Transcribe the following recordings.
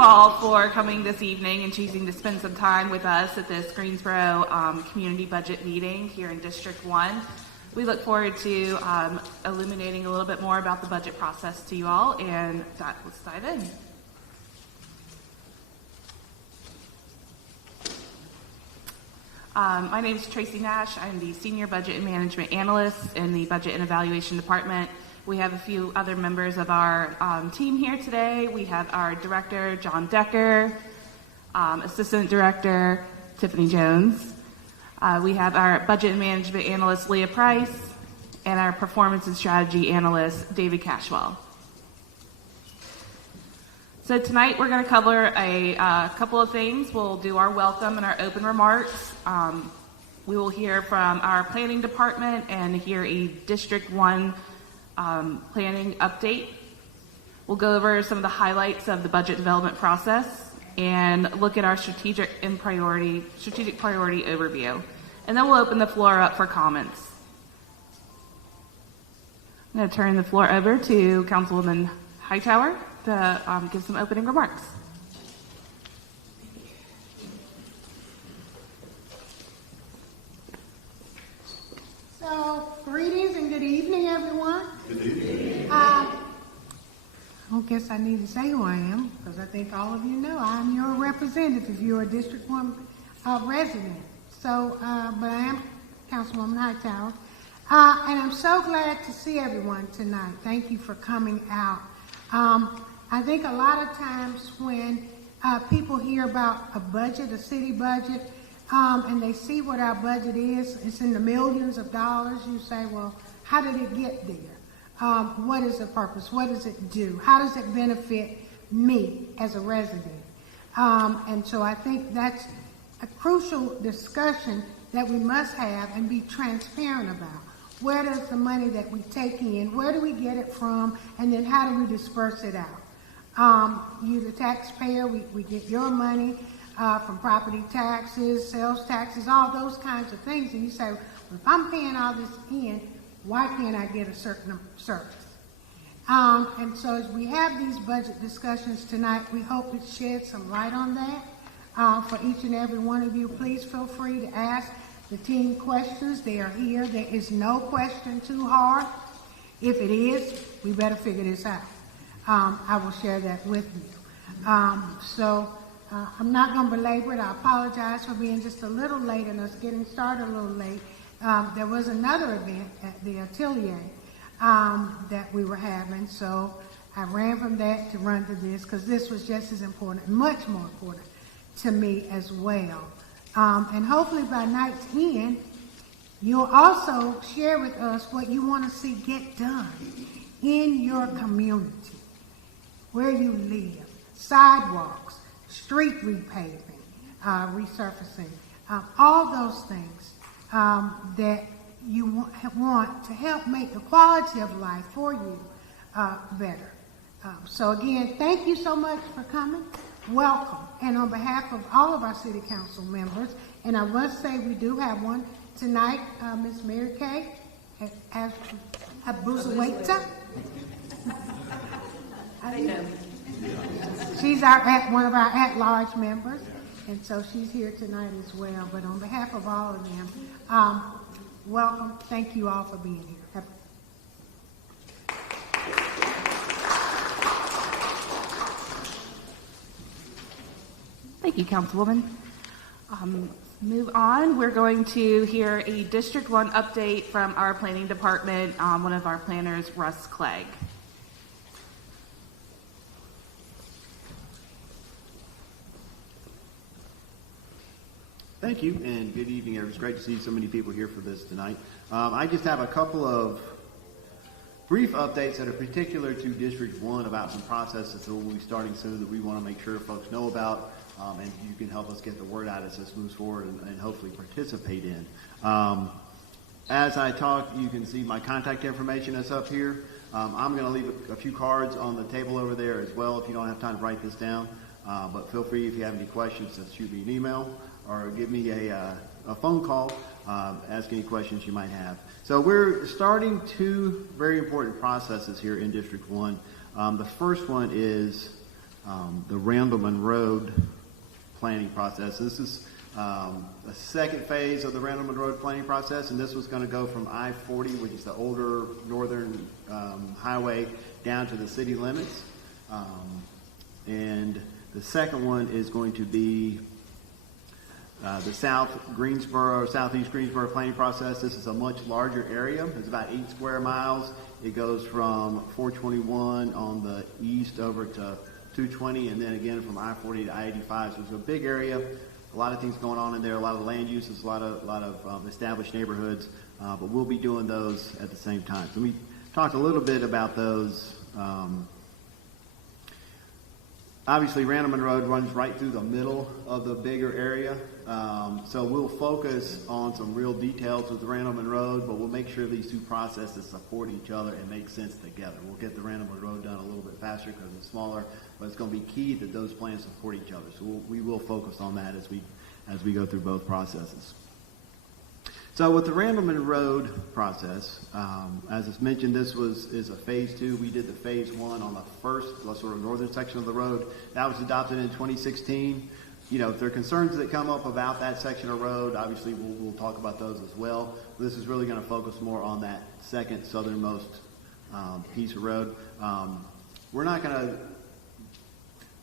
you all for coming this evening and choosing to spend some time with us at this Greensboro community budget meeting here in District 1. We look forward to illuminating a little bit more about the budget process to you all, and let's dive in. My name is Tracy Nash. I'm the Senior Budget and Management Analyst in the Budget and Evaluation Department. We have a few other members of our team here today. We have our Director, John Decker, Assistant Director, Tiffany Jones. We have our Budget and Management Analyst, Leah Price, and our Performance and Strategy Analyst, David Cashwell. So tonight we're going to cover a couple of things. We'll do our welcome and our open remarks. We will hear from our planning department and hear a District 1 planning update. We'll go over some of the highlights of the budget development process and look at our strategic priority overview. And then we'll open the floor up for comments. I'm going to turn the floor over to Councilwoman Hightower to give some opening remarks. So, greetings and good evening, everyone. Good evening. I don't guess I need to say who I am, because I think all of you know I'm your representative if you're a District 1 resident. So, but I am Councilwoman Hightower. And I'm so glad to see everyone tonight. Thank you for coming out. I think a lot of times when people hear about a budget, a city budget, and they see what our budget is, it's in the millions of dollars, you say, well, how did it get there? What is the purpose? What does it do? How does it benefit me as a resident? And so I think that's a crucial discussion that we must have and be transparent about. Where does the money that we take in, where do we get it from, and then how do we disperse it out? You, the taxpayer, we get your money from property taxes, sales taxes, all those kinds of things. And you say, well, if I'm paying all this in, why can't I get a certain service? And so as we have these budget discussions tonight, we hope it sheds some light on that. For each and every one of you, please feel free to ask the team questions. They are here. There is no question too hard. If it is, we better figure this out. I will share that with you. I'm not going to belabor it. I apologize for being just a little late and us getting started a little late. There was another event at the atelier that we were having, so I ran from that to run to this because this was just as important, much more important to me as well. And hopefully by night's end, you'll also share with us what you want to see get done in your community, where you live, sidewalks, street repaving, resurfacing, all those things that you want to help make the quality of life for you better. So again, thank you so much for coming. Welcome. And on behalf of all of our City Council members, and I must say we do have one tonight, Ms. Mary Kay Abuzawaita. I know. She's one of our at-large members, and so she's here tonight as well. But on behalf of all of them, welcome. Thank you all for being here. Thank you, Councilwoman. Move on. We're going to hear a District 1 update from our planning department, one of our planners, Russ Clegg. Thank you, and good evening. It's great to see so many people here for this tonight. I just have a couple of brief updates that are particular to District 1 about some processes that will be starting soon that we want to make sure folks know about, and you can help us get the word out as this moves forward and hopefully participate in. As I talk, you can see my contact information is up here. I'm going to leave a few cards on the table over there as well if you don't have time to write this down. But feel free, if you have any questions, to shoot me an email or give me a phone call, ask any questions you might have. So we're starting two very important processes here in District 1. The first one is the Randleman Road planning process. This is a second phase of the Randleman Road planning process, and this was going to go from I-40, which is the older northern highway, down to the city limits. And the second one is going to be the southeast Greensboro planning process. This is a much larger area. It's about 8 square miles. It goes from 421 on the east over to 220, and then again from I-40 to I-85. So it's a big area. A lot of things going on in there. A lot of land uses. A lot of established neighborhoods. But we'll be doing those at the same time. So we talked a little bit about those. Obviously, Randleman Road runs right through the middle of the bigger area. So we'll focus on some real details with the Randleman Road, but we'll make sure these two processes support each other and make sense together. We'll get the Randleman Road done a little bit faster because it's smaller, but it's going to be key that those plans support each other. So we will focus on that as we go through both processes. So with the Randleman Road process, as it's mentioned, this is a phase 2. We did the phase 1 on the first sort of northern section of the road. That was adopted in 2016. You know, if there are concerns that come up about that section of road, obviously we'll talk about those as well. This is really going to focus more on that second southernmost piece of road.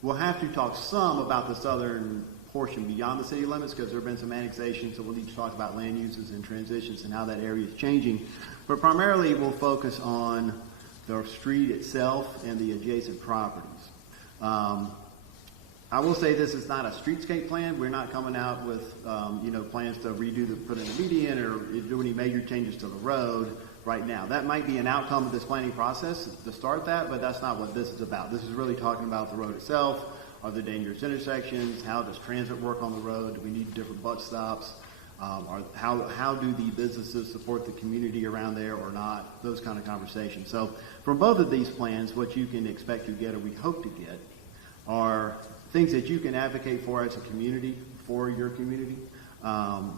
We'll have to talk some about the southern portion beyond the city limits because there have been some annexations, so we'll need to talk about land uses and transitions and how that area is changing. But primarily we'll focus on the street itself and the adjacent properties. I will say this is not a streetscape plan. We're not coming out with plans to put in a median or do any major changes to the road right now. That might be an outcome of this planning process to start that, but that's not what this is about. This is really talking about the road itself. Are there dangerous intersections? How does transit work on the road? Do we need different bus stops? How do the businesses support the community around there or not? Those kind of conversations. So from both of these plans, what you can expect to get or we hope to get are things that you can advocate for as a community, for your community.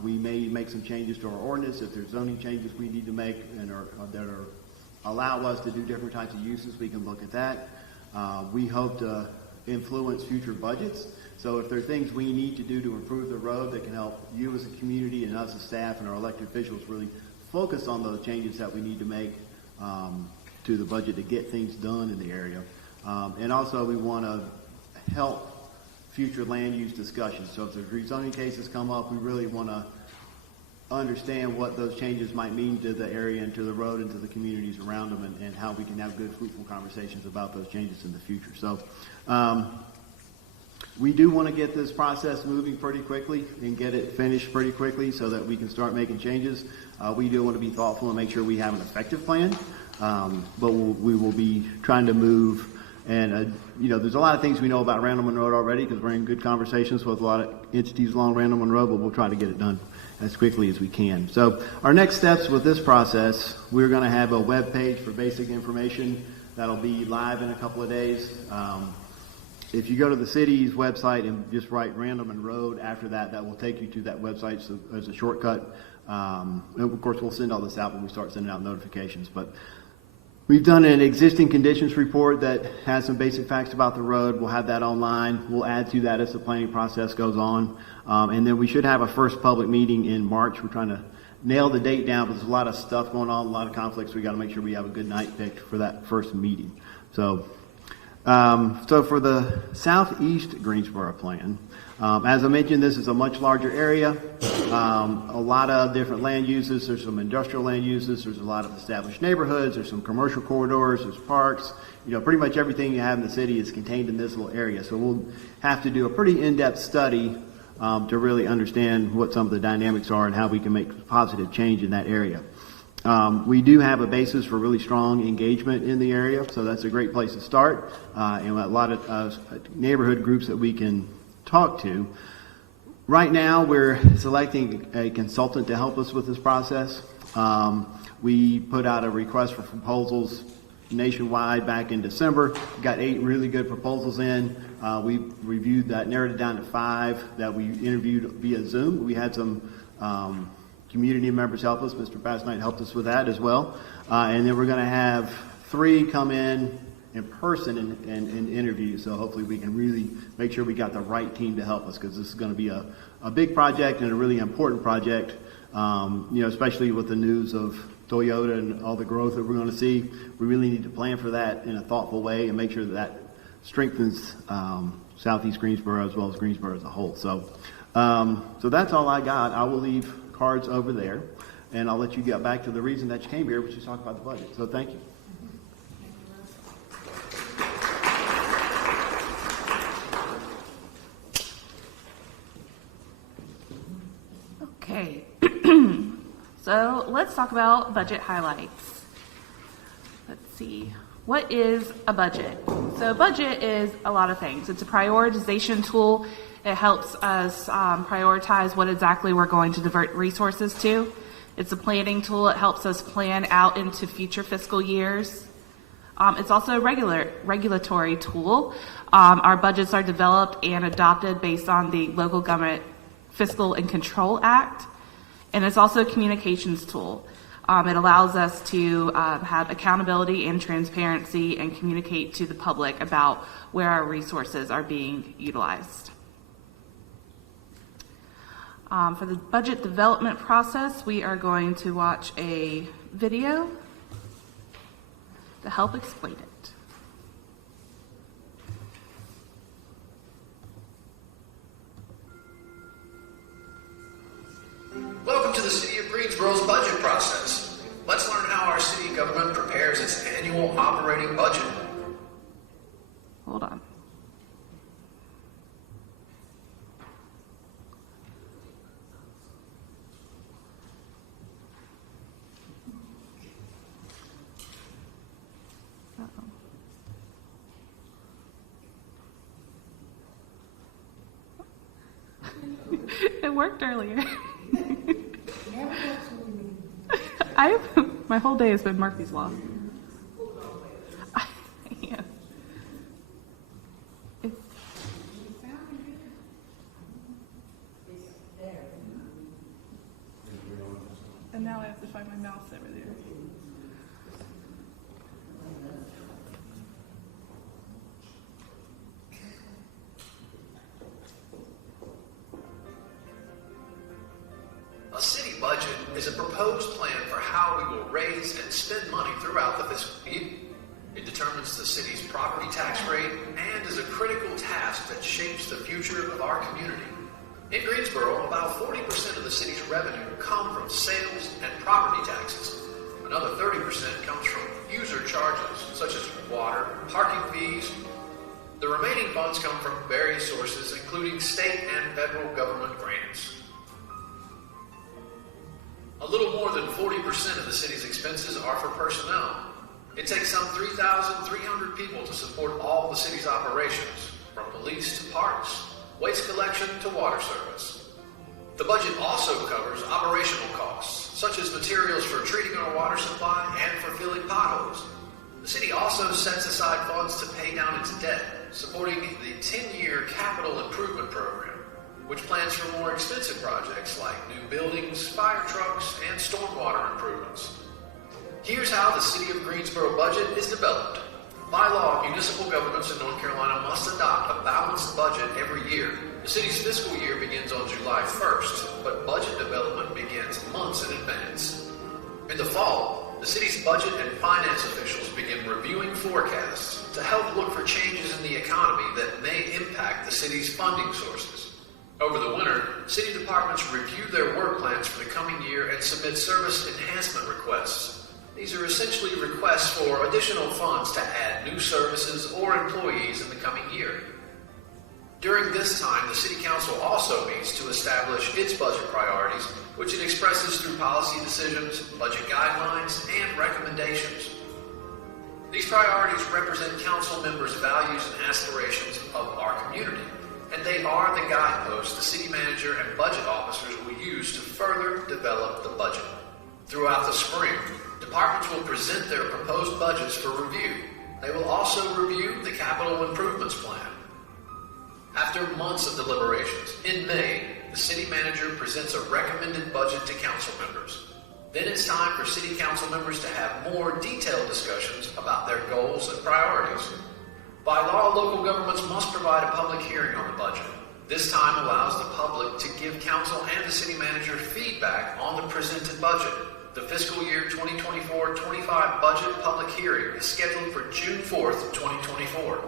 We may make some changes to our ordinance. If there's zoning changes we need to make and that allow us to do different types of uses, we can look at that. We hope to influence future budgets. So if there are things we need to do to improve the road that can help you as a community and us as staff and our elected officials really focus on those changes that we need to make to the budget to get things done in the area. And also we want to help future land use discussions. So if there's rezoning cases come up, we really want to understand what those changes might mean to the area and to the road and to the communities around them and how we can have good, fruitful conversations about those changes in the future. So we do want to get this process moving pretty quickly and get it finished pretty quickly so that we can start making changes. We do want to be thoughtful and make sure we have an effective plan, but we will be trying to move. And, there's a lot of things we know about Randleman Road already because we're in good conversations with a lot of entities along Randleman Road, but we'll try to get it done as quickly as we can. So our next steps with this process, we're going to have a web page for basic information that'll be live in a couple of days. If you go to the city's website and just write Randleman Road after that, that will take you to that website so as a shortcut. And of course, we'll send all this out when we start sending out notifications. But we've done an existing conditions report that has some basic facts about the road. We'll have that online. We'll add to that as the planning process goes on. And then we should have a first public meeting in March. We're trying to nail the date down, but there's a lot of stuff going on, a lot of conflicts. We got to make sure we have a good night picked for that first meeting. So for the southeast Greensboro plan, as I mentioned, this is a much larger area, a lot of different land uses. There's some industrial land uses. There's a lot of established neighborhoods. There's some commercial corridors. There's parks. Pretty much everything you have in the city is contained in this little area. So we'll have to do a pretty in-depth study to really understand what some of the dynamics are and how we can make positive change in that area. We do have a basis for really strong engagement in the area, so that's a great place to start, and a lot of neighborhood groups that we can talk to. Right now, we're selecting a consultant to help us with this process. We put out a request for proposals nationwide back in December. Got 8 really good proposals in. We reviewed that, narrowed it down to 5 that we interviewed via Zoom. We had some community members help us. Mr. Bass Knight helped us with that as well. And then we're going to have 3 come in in person and interview. So hopefully we can really make sure we got the right team to help us, because this is going to be a big project and a really important project. Especially with the news of Toyota and all the growth that we're going to see, we really need to plan for that in a thoughtful way and make sure that strengthens Southeast Greensboro as well as Greensboro as a whole. So that's all I got. I will leave cards over there, and I'll let you get back to the reason that you came here, which is talk about the budget. So thank you. Okay. So let's talk about budget highlights. Let's see. What is a budget? So a budget is a lot of things. It's a prioritization tool. It helps us prioritize what exactly we're going to divert resources to. It's a planning tool. It helps us plan out into future fiscal years. It's also a regulatory tool. Our budgets are developed and adopted based on the Local Government Fiscal and Control Act. And it's also a communications tool. It allows us to have accountability and transparency and communicate to the public about where our resources are being utilized. For the budget development process, we are going to watch a video to help explain it. Welcome to the City of Greensboro's budget process. Let's learn how our city government prepares its annual operating budget. Hold on. It worked earlier. My whole day has been Murphy's Law. Yeah. And now I have to find my mouse over there. A city budget is a proposed plan for how we will raise and spend money throughout the fiscal year. It determines the city's property tax rate and is a critical task that shapes the future of our community. In Greensboro, about 40% of the city's revenue come from sales and property taxes. Another 30% comes from user charges, such as water, parking fees. The remaining funds come from various sources, including state and federal government grants. A little more than 40% of the city's expenses are for personnel. It takes some 3,300 people to support all the city's operations, from police to parks, waste collection to water service. The budget also covers operational costs, such as materials for treating our water supply and for filling potholes. The city also sets aside funds to pay down its debt, supporting the 10-year capital improvement program, which plans for more expensive projects like new buildings, fire trucks, and stormwater improvements. Here's how the City of Greensboro budget is developed. By law, municipal governments in North Carolina must adopt a balanced budget every year. The city's fiscal year begins on July 1st, but budget development begins months in advance. In the fall, the city's budget and finance officials begin reviewing forecasts to help look for changes in the economy that may impact the city's funding sources. Over the winter, city departments review their work plans for the coming year and submit service enhancement requests. These are essentially requests for additional funds to add new services or employees in the coming year. During this time, the City Council also meets to establish its budget priorities, which it expresses through policy decisions, budget guidelines, and recommendations. These priorities represent council members' values and aspirations of our community, and they are the guideposts the city manager and budget officers will use to further develop the budget. Throughout the spring, departments will present their proposed budgets for review. They will also review the capital improvements plan. After months of deliberations, in May, the city manager presents a recommended budget to council members. Then it's time for city council members to have more detailed discussions about their goals and priorities. By law, local governments must provide a public hearing on the budget. This time allows the public to give council and the city manager feedback on the presented budget. The fiscal year 2024-25 budget public hearing is scheduled for June 4th, 2024.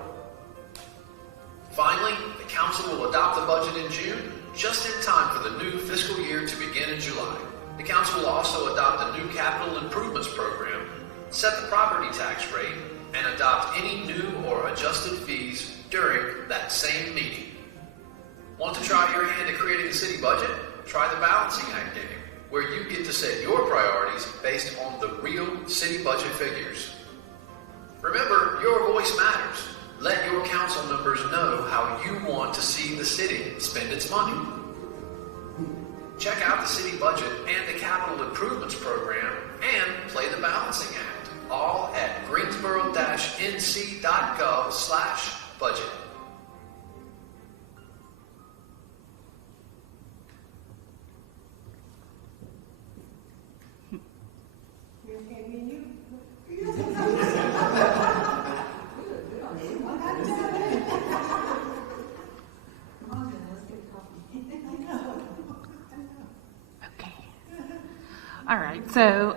Finally, the council will adopt the budget in June, just in time for the new fiscal year to begin in July. The council will also adopt a new capital improvements program, set the property tax rate, and adopt any new or adjusted fees during that same meeting. Want to try your hand at creating a city budget? Try the balancing act game, where you get to set your priorities based on the real city budget figures. Remember, your voice matters. Let your council members know how you want to see the city spend its money. Check out the city budget and the capital improvements program and play the balancing act, all at greensboro-nc.gov/budget. Okay. All right. So,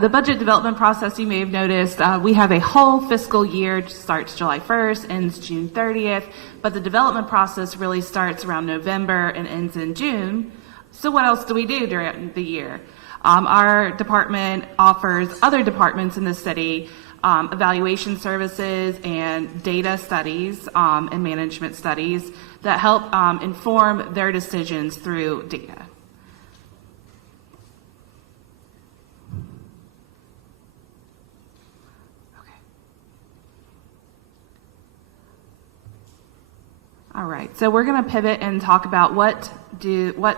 the budget development process, you may have noticed, we have a whole fiscal year. It starts July 1st, ends June 30th, but the development process really starts around November and ends in June. So what else do we do during the year? Our department offers other departments in the city evaluation services and data studies and management studies that help inform their decisions through data. All right, so we're going to pivot and talk about what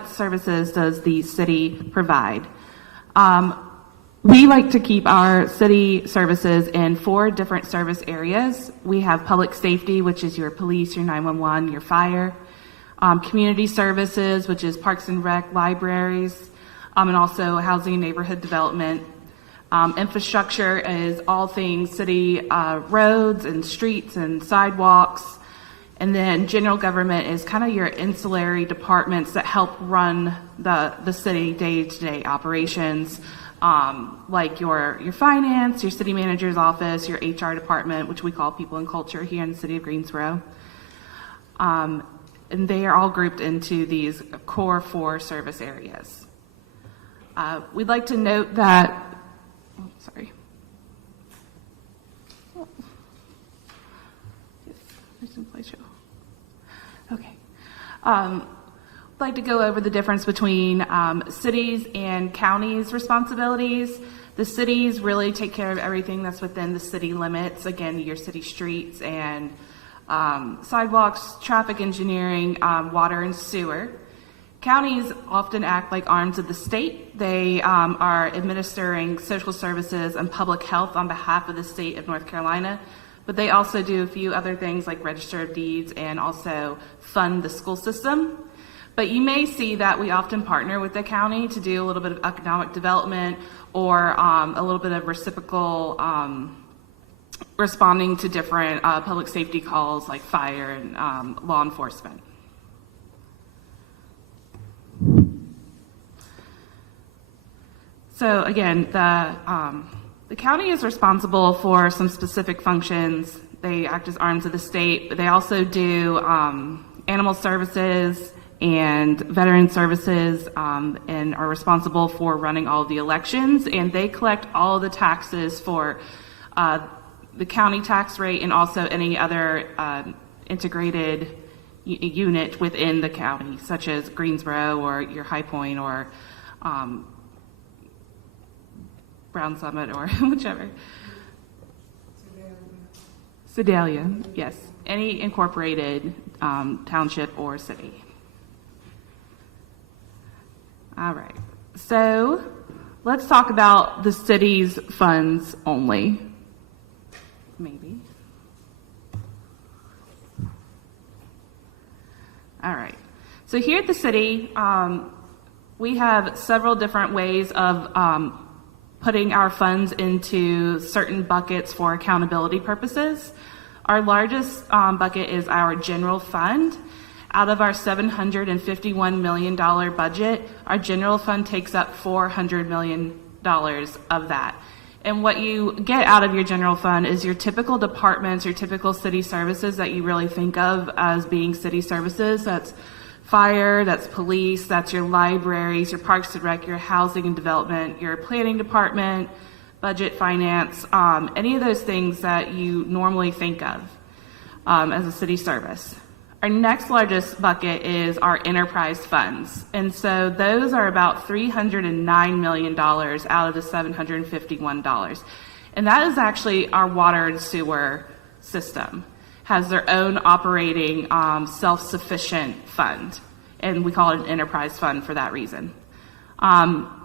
services does the city provide. We like to keep our city services in 4 different service areas. We have public safety, which is your police, your 911, your fire. Community services, which is parks and rec, libraries, and also housing and neighborhood development. Infrastructure is all things city roads and streets and sidewalks. And then general government is kind of your ancillary departments that help run the city day-to-day operations, like your finance, your city manager's office, your HR department, which we call people and culture here in the city of Greensboro. And they are all grouped into these core 4 service areas. We'd like to note that, Okay. I'd like to go over the difference between cities and counties' responsibilities. The cities really take care of everything that's within the city limits. Again, your city streets and sidewalks, traffic engineering, water and sewer. Counties often act like arms of the state. They are administering social services and public health on behalf of the state of North Carolina. But they also do a few other things like register of deeds and also fund the school system. But you may see that we often partner with the county to do a little bit of economic development or a little bit of reciprocal responding to different public safety calls like fire and law enforcement. So again, the county is responsible for some specific functions. They act as arms of the state, but they also do animal services and veteran services and are responsible for running all of the elections. And they collect all of the taxes for the county tax rate and also any other integrated unit within the county, such as Greensboro or your High Point or Brown Summit or whichever. Sedalia, yes. Any incorporated township or city. All right. So let's talk about the city's funds only. Maybe. All right. So here at the city, We have several different ways of putting our funds into certain buckets for accountability purposes. Our largest bucket is our general fund. Out of our $751 million budget, our general fund takes up $400 million of that. And what you get out of your general fund is your typical departments, your typical city services that you really think of as being city services. That's fire, that's police, that's your libraries, your parks and rec, your housing and development, your planning department, budget, finance, any of those things that you normally think of as a city service. Our next largest bucket is our enterprise funds. And so those are about $309 million out of the $751. And that is actually our water and sewer system. Has their own operating self-sufficient fund. And we call it an enterprise fund for that reason.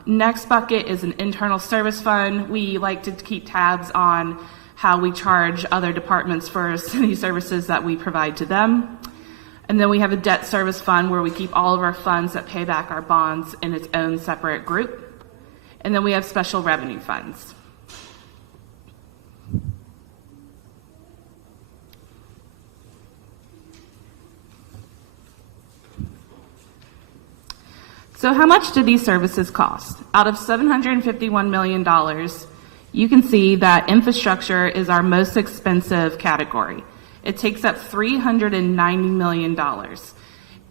Next bucket is an internal service fund. We like to keep tabs on how we charge other departments for city services that we provide to them. And then we have a debt service fund where we keep all of our funds that pay back our bonds in its own separate group. And then we have special revenue funds. So how much do these services cost? Out of $751 million, you can see that infrastructure is our most expensive category. It takes up $390 million.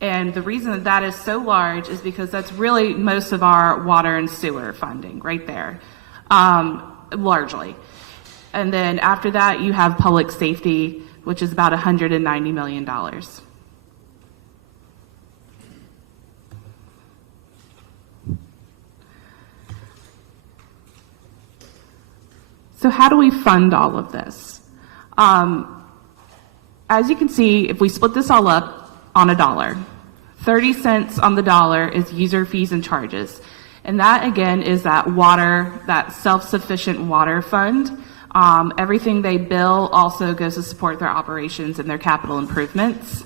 And the reason that that is so large is because that's really most of our water and sewer funding right there, largely. And then after that, you have public safety, which is about $190 million. So how do we fund all of this? As you can see, if we split this all up on a dollar, 30 cents on the dollar is user fees and charges. And that, again, is that water, that self-sufficient water fund. Everything they bill also goes to support their operations and their capital improvements.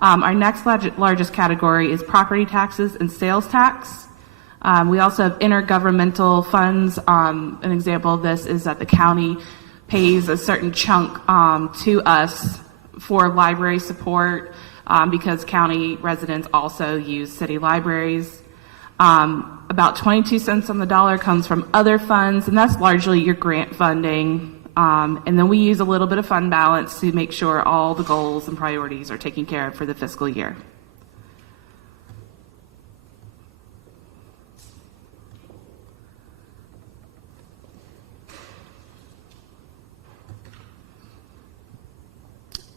Our next largest category is property taxes and sales tax. We also have intergovernmental funds. An example of this is that the county pays a certain chunk to us for library support because county residents also use city libraries. About 22 cents on the dollar comes from other funds, and that's largely your grant funding. And then we use a little bit of fund balance to make sure all the goals and priorities are taken care of for the fiscal year.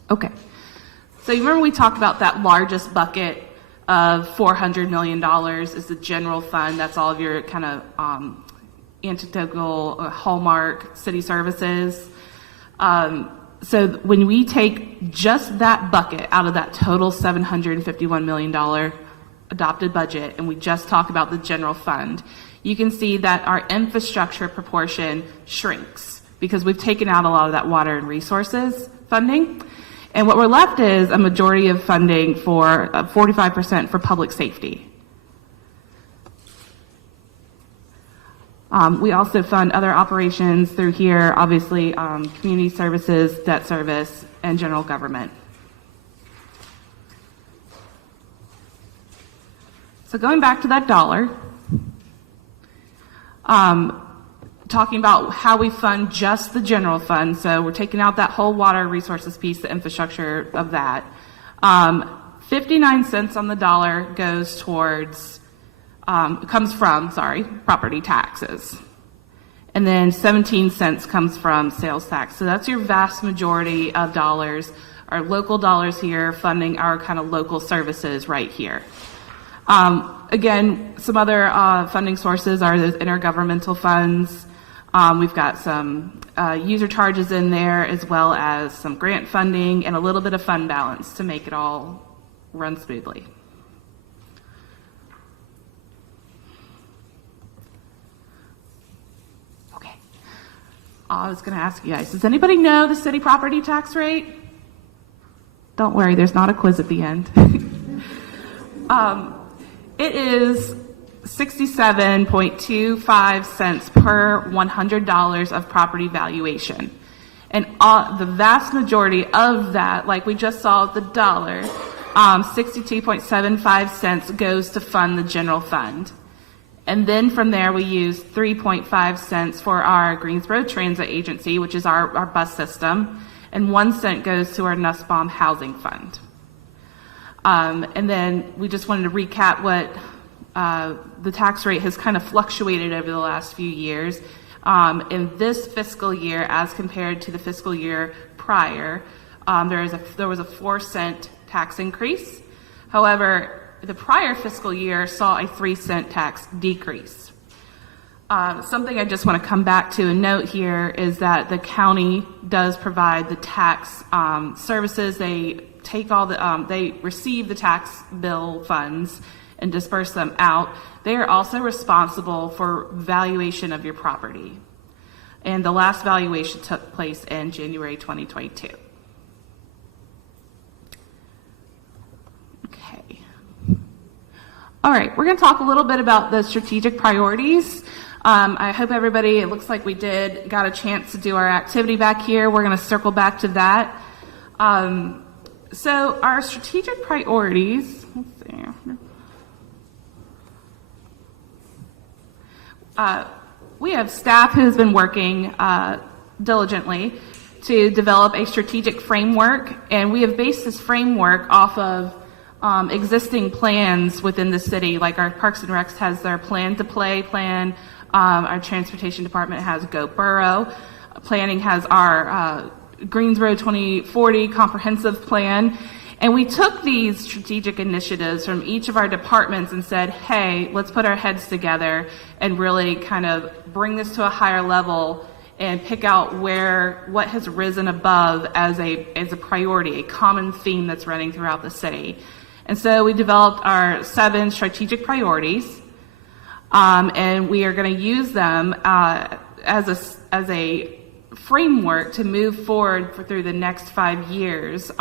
Okay, so you remember we talked about that largest bucket of $400 million is the general fund. That's all of your kind of antithetical hallmark city services. So when we take just that bucket out of that total $751 million adopted budget, and we just talk about the general fund, you can see that our infrastructure proportion shrinks because we've taken out a lot of that water and resources funding. And what we're left is a majority of funding for 45% for public safety. We also fund other operations through here, obviously community services, debt service, and general government. So going back to that dollar, talking about how we fund just the general fund. So we're taking out that whole water resources piece, the infrastructure of that. 59 cents on the dollar goes towards, comes from property taxes. And then 17 cents comes from sales tax. So that's your vast majority of dollars, our local dollars here funding our kind of local services right here. Again, some other funding sources are those intergovernmental funds. We've got some user charges in there, as well as some grant funding and a little bit of fund balance to make it all run smoothly. Okay. I was going to ask you guys, does anybody know the city property tax rate? Don't worry, there's not a quiz at the end. It is 67.25 cents per $100 of property valuation. And the vast majority of that, like we just saw the dollar, 62.75 cents goes to fund the general fund. And then from there, we use 3.5 cents for our Greensboro Transit Agency, which is our bus system, and 1 cent goes to our Nussbaum Housing Fund. And then we just wanted to recap what the tax rate has kind of fluctuated over the last few years. In this fiscal year, as compared to the fiscal year prior, there was a 4 cent tax increase. However, the prior fiscal year saw a 3 cent tax decrease. Something I just want to come back to and note here is that the county does provide the tax services. They take all the, they receive the tax bill funds and disperse them out. They are also responsible for valuation of your property. And the last valuation took place in January 2022. Okay. All right, we're going to talk a little bit about the strategic priorities. I hope everybody, it looks like we got a chance to do our activity back here. We're going to circle back to that. So our strategic priorities, let's see. We have staff who's been working diligently to develop a strategic framework, and we have based this framework off of existing plans within the city. Like our Parks and Recs has their Plan to Play plan, our Transportation Department has Go Borough, Planning has our Greensboro 2040 comprehensive plan. And we took these strategic initiatives from each of our departments and said, hey, let's put our heads together and really kind of bring this to a higher level and pick out what has risen above as a priority, a common theme that's running throughout the city. And so we developed our 7 strategic priorities, and we are going to use them as a framework to move forward through the next 5 years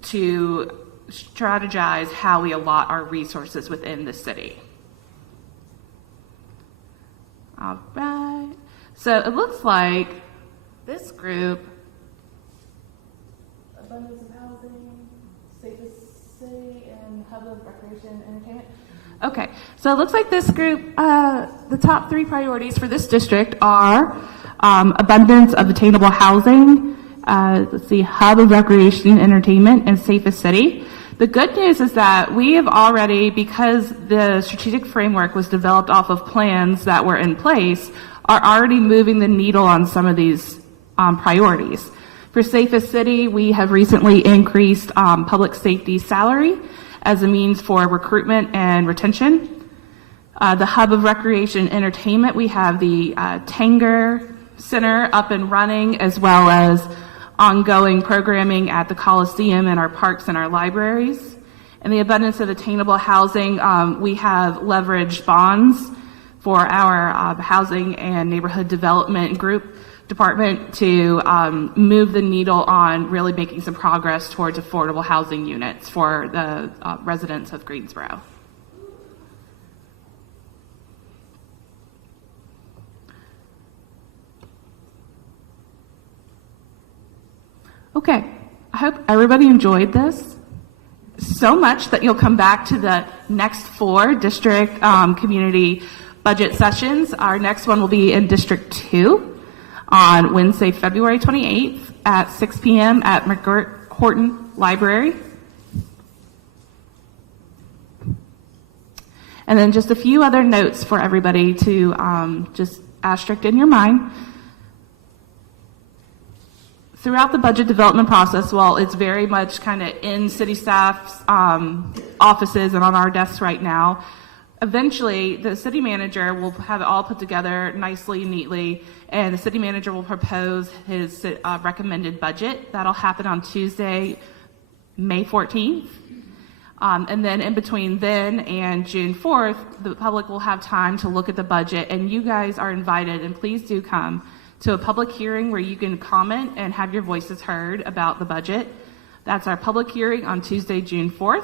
to strategize how we allot our resources within the city. All right. So it looks like this group, abundance of housing, safest city, and hub of recreation and entertainment. Okay, so it looks like this group, the top 3 priorities for this district are abundance of attainable housing, let's see, hub of recreation and entertainment, and safest city. The good news is that we have already, because the strategic framework was developed off of plans that were in place, are already moving the needle on some of these priorities. For safest city, we have recently increased public safety salary as a means for recruitment and retention. The hub of recreation and entertainment, we have the Tanger Center up and running, as well as ongoing programming at the Coliseum and our parks and our libraries. And the abundance of attainable housing, we have leveraged bonds for our housing and neighborhood development department to move the needle on really making some progress towards affordable housing units for the residents of Greensboro. Okay, I hope everybody enjoyed this so much that you'll come back to the next 4 district community budget sessions. Our next one will be in District 2 on Wednesday, February 28th at 6 p.m. at McGirt-Horton Library. And then just a few other notes for everybody to just asterisk in your mind. Throughout the budget development process, while it's very much kind of in city staff's offices and on our desks right now, eventually the city manager will have it all put together nicely, neatly, and the city manager will propose his recommended budget. That'll happen on Tuesday, May 14th. And then in between then and June 4th, the public will have time to look at the budget, and you guys are invited, and please do come to a public hearing where you can comment and have your voices heard about the budget. That's our public hearing on Tuesday, June 4th.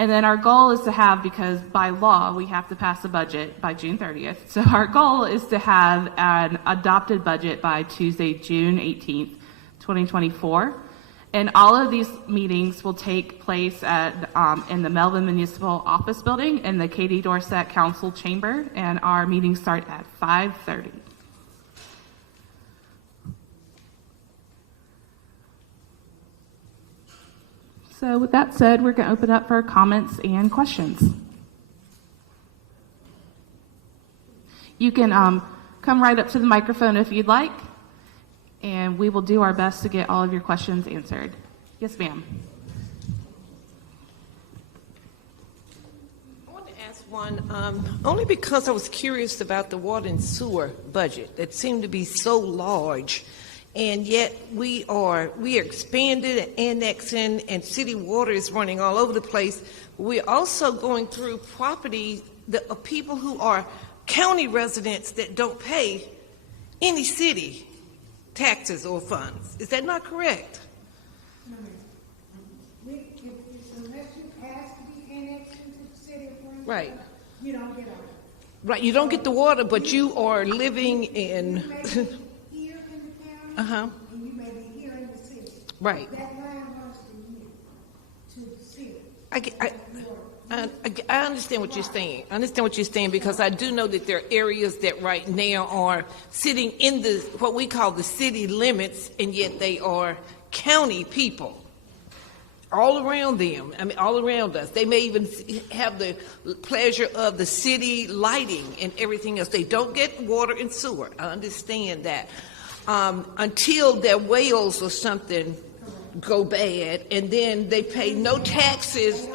And then our goal is to have, because by law, we have to pass a budget by June 30th. So our goal is to have an adopted budget by Tuesday, June 18th, 2024. And all of these meetings will take place at in the Melvin Municipal Office Building in the Katie Dorset Council Chamber, and our meetings start at 5:30. So with that said, we're going to open up for comments and questions. You can come right up to the microphone if you'd like, and we will do our best to get all of your questions answered. Yes, ma'am. I want to ask one, only because I was curious about the water and sewer budget that seemed to be so large, and yet we are expanded and annexing, and city water is running all over the place. We're also going through property of people who are county residents that don't pay any city taxes or funds. Is that not correct? No, ma'am. Unless you ask to be annexed into the city of Greensboro, Right. you don't get it. Right, you don't get the water, but you are living in, You may be here in the county, Uh-huh. and you may be here in the city. right. That line runs from you to the city. I understand what you're saying. I understand what you're saying, because I do know that there are areas that right now are sitting in the what we call the city limits, and yet they are county people all around them. I mean, all around us. They may even have the pleasure of the city lighting and everything else. They don't get water and sewer. I understand that. Until their wells or something go bad, and then they pay no taxes.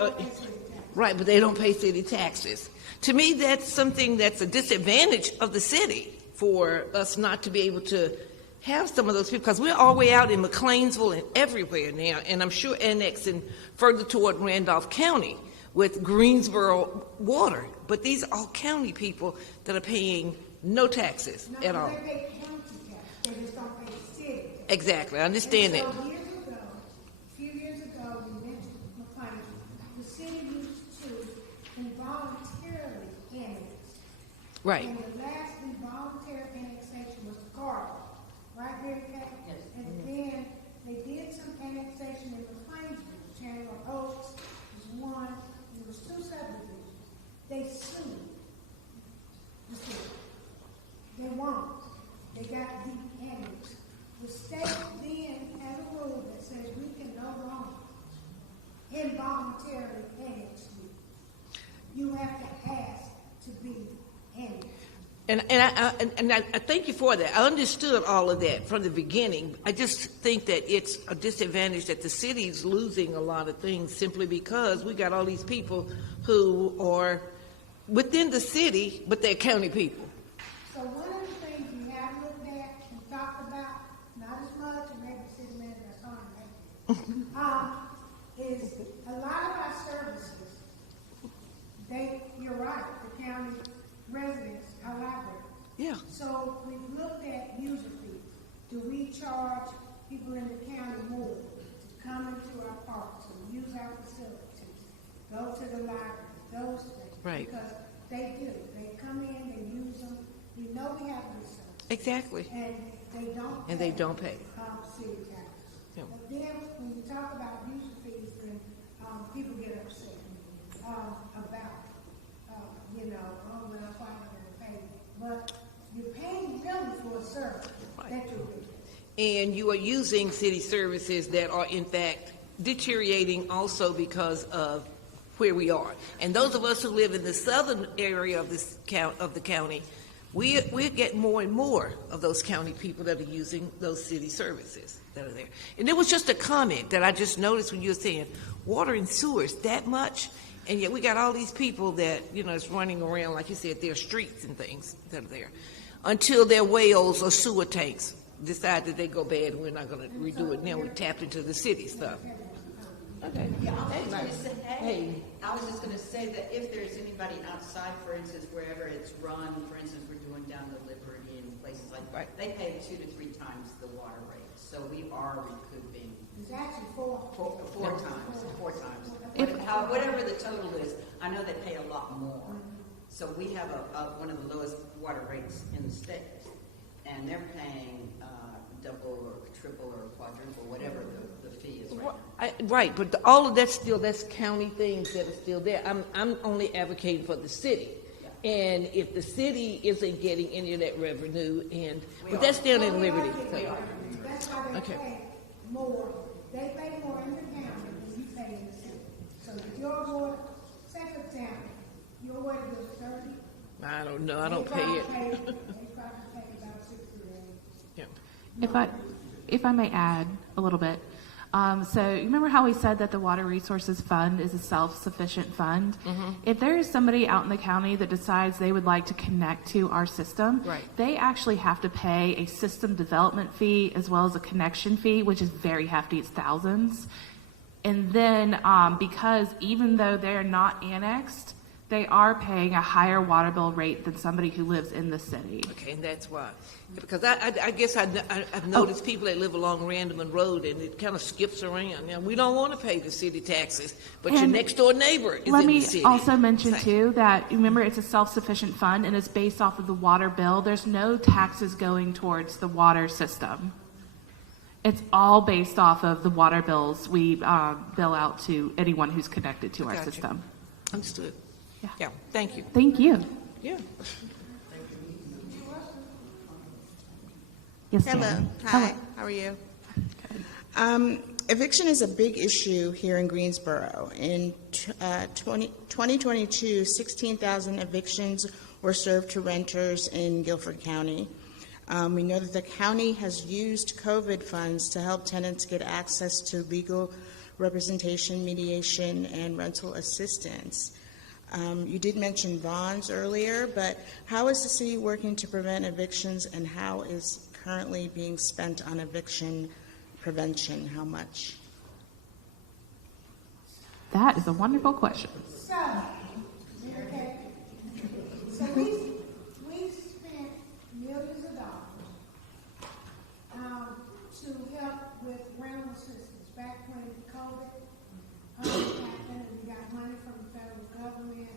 Right, but they don't pay city taxes. To me, that's something that's a disadvantage of the city for us not to be able to have some of those people, because we're all the way out in McLeansville and everywhere now, and I'm sure annexing further toward Randolph County with Greensboro water. But these are all county people that are paying no taxes at all. They pay county tax, they just don't pay city. Exactly, I understand that. And so a few years ago, we mentioned McLeansville, the city used to involuntarily annex. Right. And the last involuntary annexation was Barber, right there, Kat? Yes. And then they did some annexation in McLeansville. Chandler Oaks was one, and there was two subdivisions. They sued the city. They won. They got de-annexed. The state then has a rule that says we can no longer involuntarily annex you. You have to ask to be annexed. And I thank you for that. I understood all of that from the beginning. I just think that it's a disadvantage that the city's losing a lot of things simply because we got all these people who are within the city, but they're county people. So one of the things we have looked at and talked about, not as much, and maybe the city manager is on it, is a lot of our services, you're right, the county residents are library. Yeah. So we've looked at user fees. Do we charge people in the county more to come into our parks and use our facilities, go to the library, those things? Right. Because they do. They come in, they use them. We know we have resources. Exactly. And they don't And they don't pay. City taxes. Yeah. But then when you talk about user fees, then people get upset about, oh, well, why am I going to pay? But you're paying really for a service that you're getting. And you are using city services that are in fact deteriorating also because of where we are. And those of us who live in the southern area of the county, we get more and more of those county people that are using those city services that are there. And it was just a comment that I just noticed when you were saying water and sewers that much, and yet we got all these people that, is running around, like you said, their streets and things that are there, until their wells or sewer tanks decide that they go bad and we're not going to redo it. Now we tapped into the city stuff. Okay. Yeah, I was just going to say that if there's anybody outside, for instance, wherever it's run, for instance, we're doing down the Liberty and places like that, they pay 2 to 3 times the water rate. So we are recouping It's actually four. four times. If- How whatever the total is, I know they pay a lot more. So we have one of the lowest water rates in the state, and they're paying double or triple or quadruple, whatever the fee is right now. Right, but all of that's county things that are still there. I'm only advocating for the city. Yeah. And if the city isn't getting any of that revenue, but that's down in Liberty. That's why they Okay. pay more. They pay more in the county than you pay in the city. So if your water, say for example, your water bill is 30. I don't know, I don't pay it. They probably pay about 60 or 80. Yeah. If I may add a little bit. So you remember how we said that the Water Resources Fund is a self-sufficient fund? If there is somebody out in the county that decides they would like to connect to our system, Right. they actually have to pay a system development fee as well as a connection fee, which is very hefty. It's thousands. And then because even though they're not annexed, they are paying a higher water bill rate than somebody who lives in the city. Okay, and that's why. Because I guess I've noticed people that live along Randleman Road, and it kind of skips around. Now, we don't want to pay the city taxes, but your And next door neighbor is Let in the me city. also mention Same. too that remember it's a self-sufficient fund and it's based off of the water bill. There's no taxes going towards the water system. It's all based off of the water bills we bill out to anyone who's connected to our Gotcha. system. Understood. Yeah. Yeah, thank you. Thank you. Yeah. Yes, Hello. ma'am. Hi. How are you? Eviction is a big issue here in Greensboro. In 2022, 16,000 evictions were served to renters in Guilford County. We know that the county has used COVID funds to help tenants get access to legal representation, mediation, and rental assistance. You did mention bonds earlier, but how is the city working to prevent evictions, and how is currently being spent on eviction prevention? How much? That is a wonderful question. So, okay. So we spent millions of dollars to help with rental assistance. Back when COVID happened, we got money from the federal government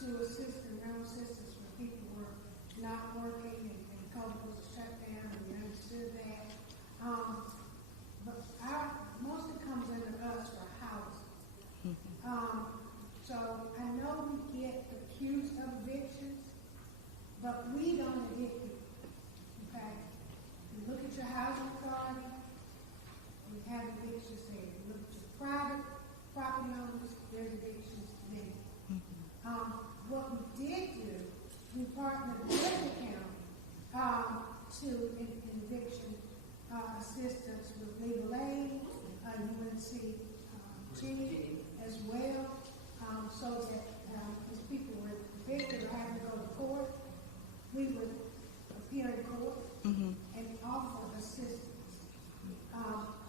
to assist in rental assistance when people were not working and COVID was shut down, and we understood that. But mostly comes into us for housing. So I know we get accused of evictions, but we don't evict people. Okay? You look at your housing authority, we have evictions there. You look at your private property owners, there's evictions there. What we did do, we partnered with the county to eviction assistance with legal aid, UNC as well, so that as people were evicted or having to go to court, we would appear in court and offer assistance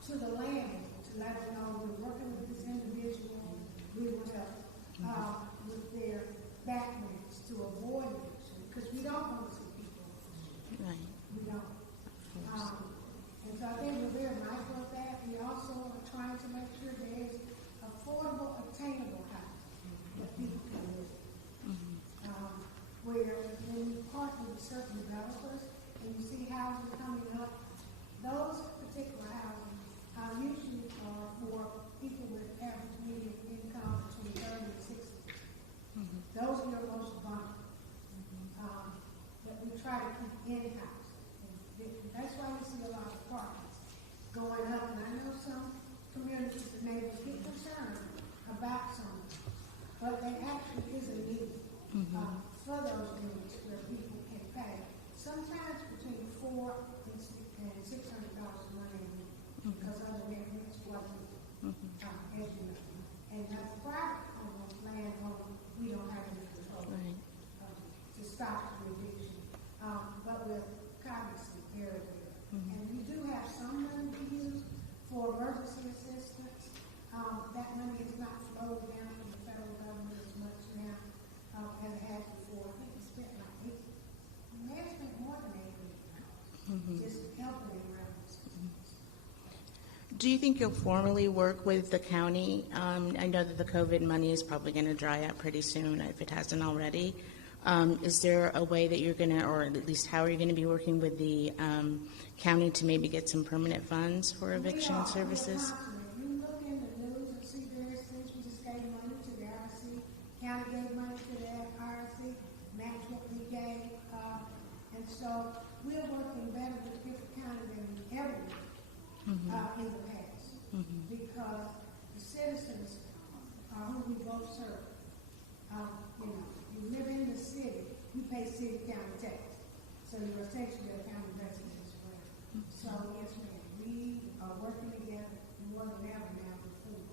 to the landlord to let them know we're working with this individual. We would help with their back rents to avoid eviction, because we don't want to see people. Right. We don't. And so I think we're very mindful of that. We also are trying to make sure there is affordable, attainable housing that people can live in. Where when you partner with certain developers and you see housing coming up, those particular housing usually are for people with average median income between 30 and 60. Those are your most vulnerable. That we try to keep in-house. That's why we see a lot of apartments going up, and I know some communities and neighbors get concerned about some, but there actually is a need for those units where people can pay sometimes between $400 and $600 a month, because other neighborhoods wasn't, as you know. And that's private landowner, we don't have any control to stop the eviction, but with cognizant area. And we do have some money to use for emergency assistance. That money is not flowing down from the federal government as much now as it has before. I think we spent like $8 million, we may have spent more than $8 million just helping in rental assistance. Do you think you'll formally work with the county? I know that the COVID money is probably going to dry up pretty soon, if it hasn't already. Is there a way that you're going to, or at least how are you going to be working with the county to maybe get some permanent funds for eviction services? You look in the news and see various things. We just gave money to the RC. County gave money to the RC. Match what we gave. And so we're working better with different county than we ever did in the past. Because the citizens are who we both serve. You live in the city, you pay city county tax. So you're essentially a county resident as well. So yes, ma'am, we are working together more than ever now before.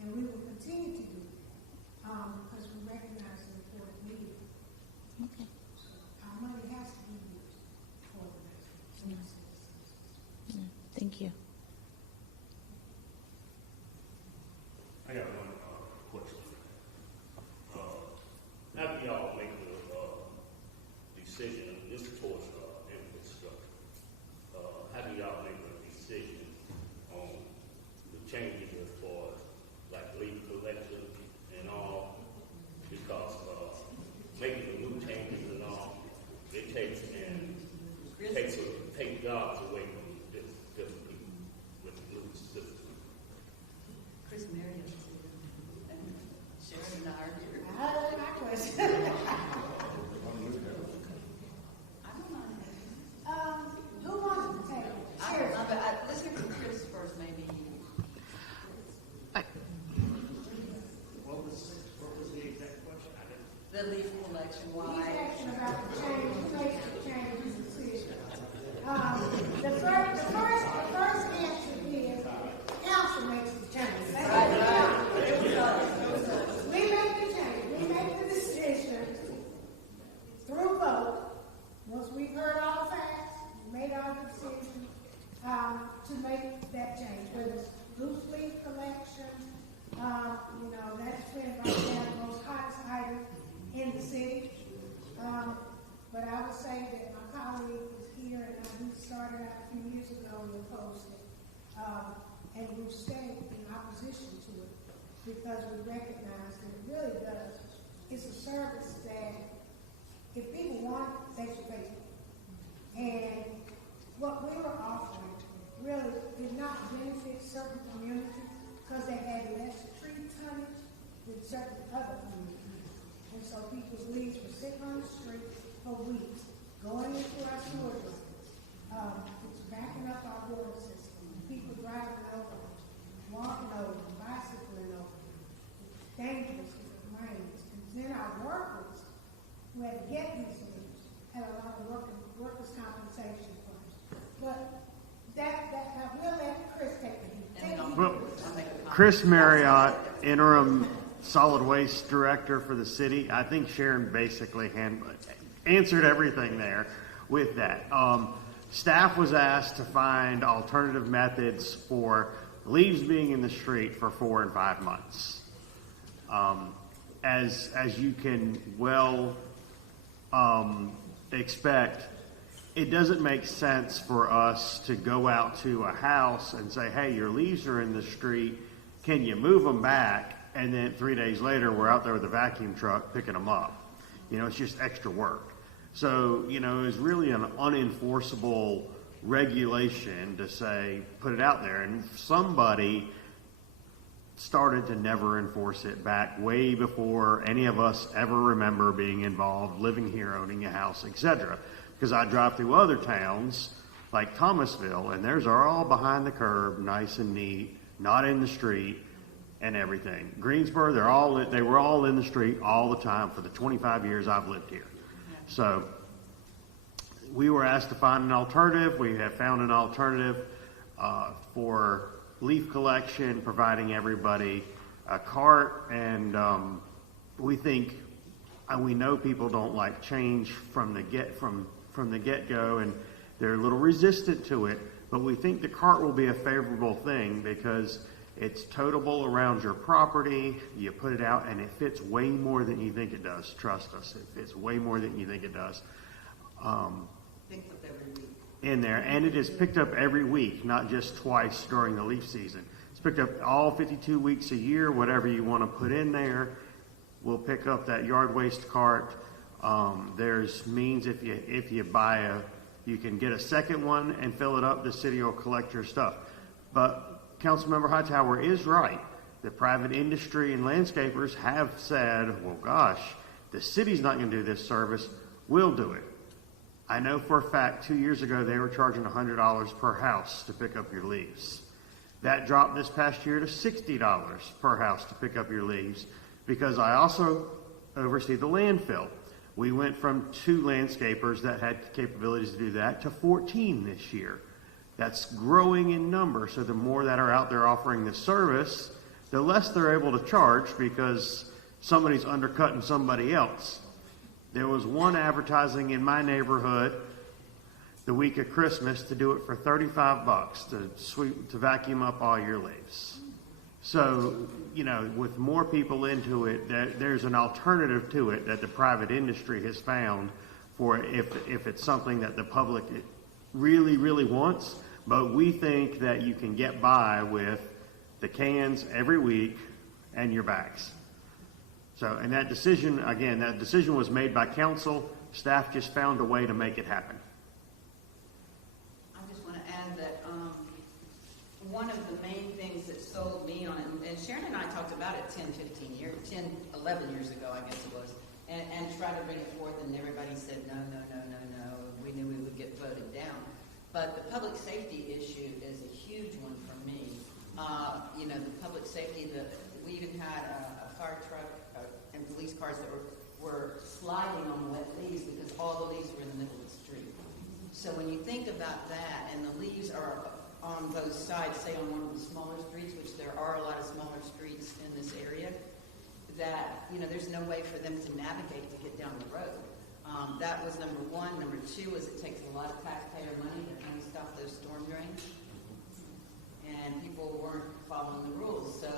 And we will continue to do that because we recognize the important need. Okay. So our money has to be used for the residents. Yeah, thank you. I got one question. After y'all make the decision, this is towards infrastructure, how do y'all make a decision on the changes as far as like leaf collection and all? Because making the new changes and all, it takes jobs away from different people with the new system. Chris Marion, and Sharon and I are here. I heard my question. I don't know. Who wants to take it? Sure. Let's hear from Chris first, maybe. What was the exact question? The leaf collection, He's why? asking about the change, who makes the change in the decision. The first answer is council makes the change. We make the change. We make the decision through vote. Once we've heard all the facts, we made all the decisions to make that change. Whether it's loose leaf collection, that's been right now the most hottest item in the city. But I would say that my colleague is here, and we started out a few years ago and opposed it. And we've stayed in opposition to it because we recognize that it really does. It's a service that if people want it, they should pay for it. And what we were offering really did not benefit certain communities because they had less tree tonnage than certain other communities. And so people's leaves were sitting on the street for weeks, going into our sewer lines. It's backing up our water system. People driving over, walking over, bicycling over. It's dangerous if it rains. And then our workers who had to get these leaves had a lot of workers' compensation claims. But we'll let Chris take the heat. Well, Chris Marriott, interim solid waste director for the city. I think Sharon basically answered everything there with that. Staff was asked to find alternative methods for leaves being in the street for 4 and 5 months. As you can well expect, it doesn't make sense for us to go out to a house and say, hey, your leaves are in the street, can you move them back? And then 3 days later, we're out there with a vacuum truck picking them up. It's just extra work. So, it's really an unenforceable regulation to say, put it out there. And somebody started to never enforce it back way before any of us ever remember being involved, living here, owning a house, etc. Because I drive through other towns like Thomasville, and theirs are all behind the curb, nice and neat, not in the street and everything. Greensboro, they were all in the street all the time for the 25 years I've lived here. So we were asked to find an alternative. We have found an alternative for leaf collection, providing everybody a cart, and we think, and we know people don't like change from the get-go, and they're a little resistant to it, but we think the cart will be a favorable thing because it's totable around your property. You put it out, and it fits way more than you think it does. Trust us, it fits way more than you think it does. Think with every week. in there, and it is picked up every week, not just twice during the leaf season. It's picked up all 52 weeks a year, whatever you want to put in there. We'll pick up that yard waste cart. There's means if you buy you can get a second one and fill it up. The city will collect your stuff. But Councilmember Hightower is right. The private industry and landscapers have said, well, gosh, the city's not going to do this service. We'll do it. I know for a fact 2 years ago they were charging $100 per house to pick up your leaves. That dropped this past year to $60 per house to pick up your leaves, because I also oversee the landfill. We went from 2 landscapers that had capabilities to do that to 14 this year. That's growing in number, so the more that are out there offering this service, the less they're able to charge because somebody's undercutting somebody else. There was one advertising in my neighborhood the week of Christmas to do it for $35 to vacuum up all your leaves. So, with more people into it, there's an alternative to it that the private industry has found for if it's something that the public really, really wants. But we think that you can get by with the cans every week and your bags. So, and that decision was made by council. Staff just found a way to make it happen. I just want to add that one of the main things that sold me on it, and Sharon and I talked about it 11 years ago, I guess it was, and tried to bring it forth, and everybody said, no. We knew we would get voted down. But the public safety issue is a huge one for me. The public safety, we even had a fire truck and police cars that were sliding on the wet leaves because all the leaves were in the middle of the street. So when you think about that, and the leaves are on both sides, say on one of the smaller streets, which there are a lot of smaller streets in this area, that, there's no way for them to navigate to get down the road. That was number one. Number two is it takes a lot of taxpayer money to kind of stop those storm drains. And people weren't following the rules. So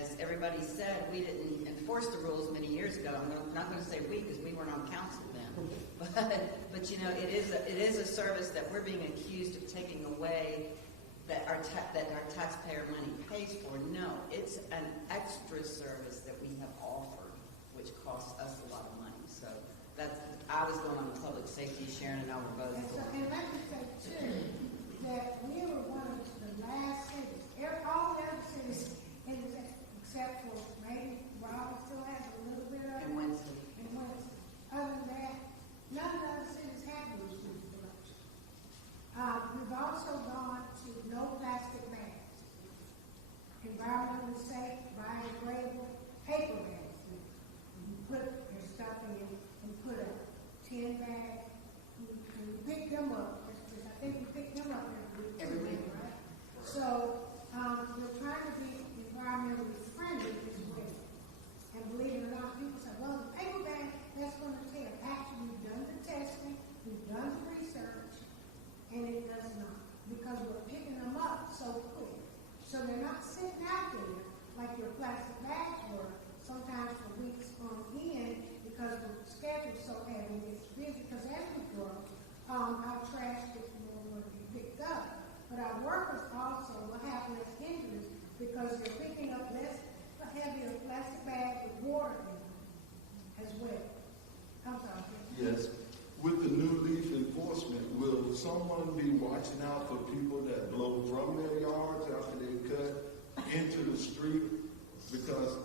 as everybody said, we didn't enforce the rules many years ago. I'm not going to say we, because we weren't on council then. But it is a service that we're being accused of taking away that our taxpayer money pays for. No, it's an extra service that we have offered, which costs us a lot of money. So I was going on the public safety. Sharon and I were both. And let me say too that we were one of the last cities. All the other cities, except for maybe Barber still has a little bit of it. And Winston. Other than that, none of the other cities have those food production. We've also gone to no plastic bags. Environmentally safe, biodegradable paper bags. You put your stuff in and put a 10 bag. You pick them up. I think you pick them up every week, right? So we're trying to be environmentally friendly as well. And believe it or not, people say, well, the paper bag, that's going to tell. Actually, we've done the testing, we've done the research, and it does not. Because we're picking them up so quick. So they're not sitting out there like your plastic bags were, sometimes for weeks on end, because the schedule's so heavy, it's busy, because as we grow, our trash gets more to be picked up. But our workers also will have less injuries because they're picking up less heavier plastic bags with water in them as well. I'm sorry. Yes. With the new leaf enforcement, will someone be watching out for people that blow from their yards after they cut into the street? Because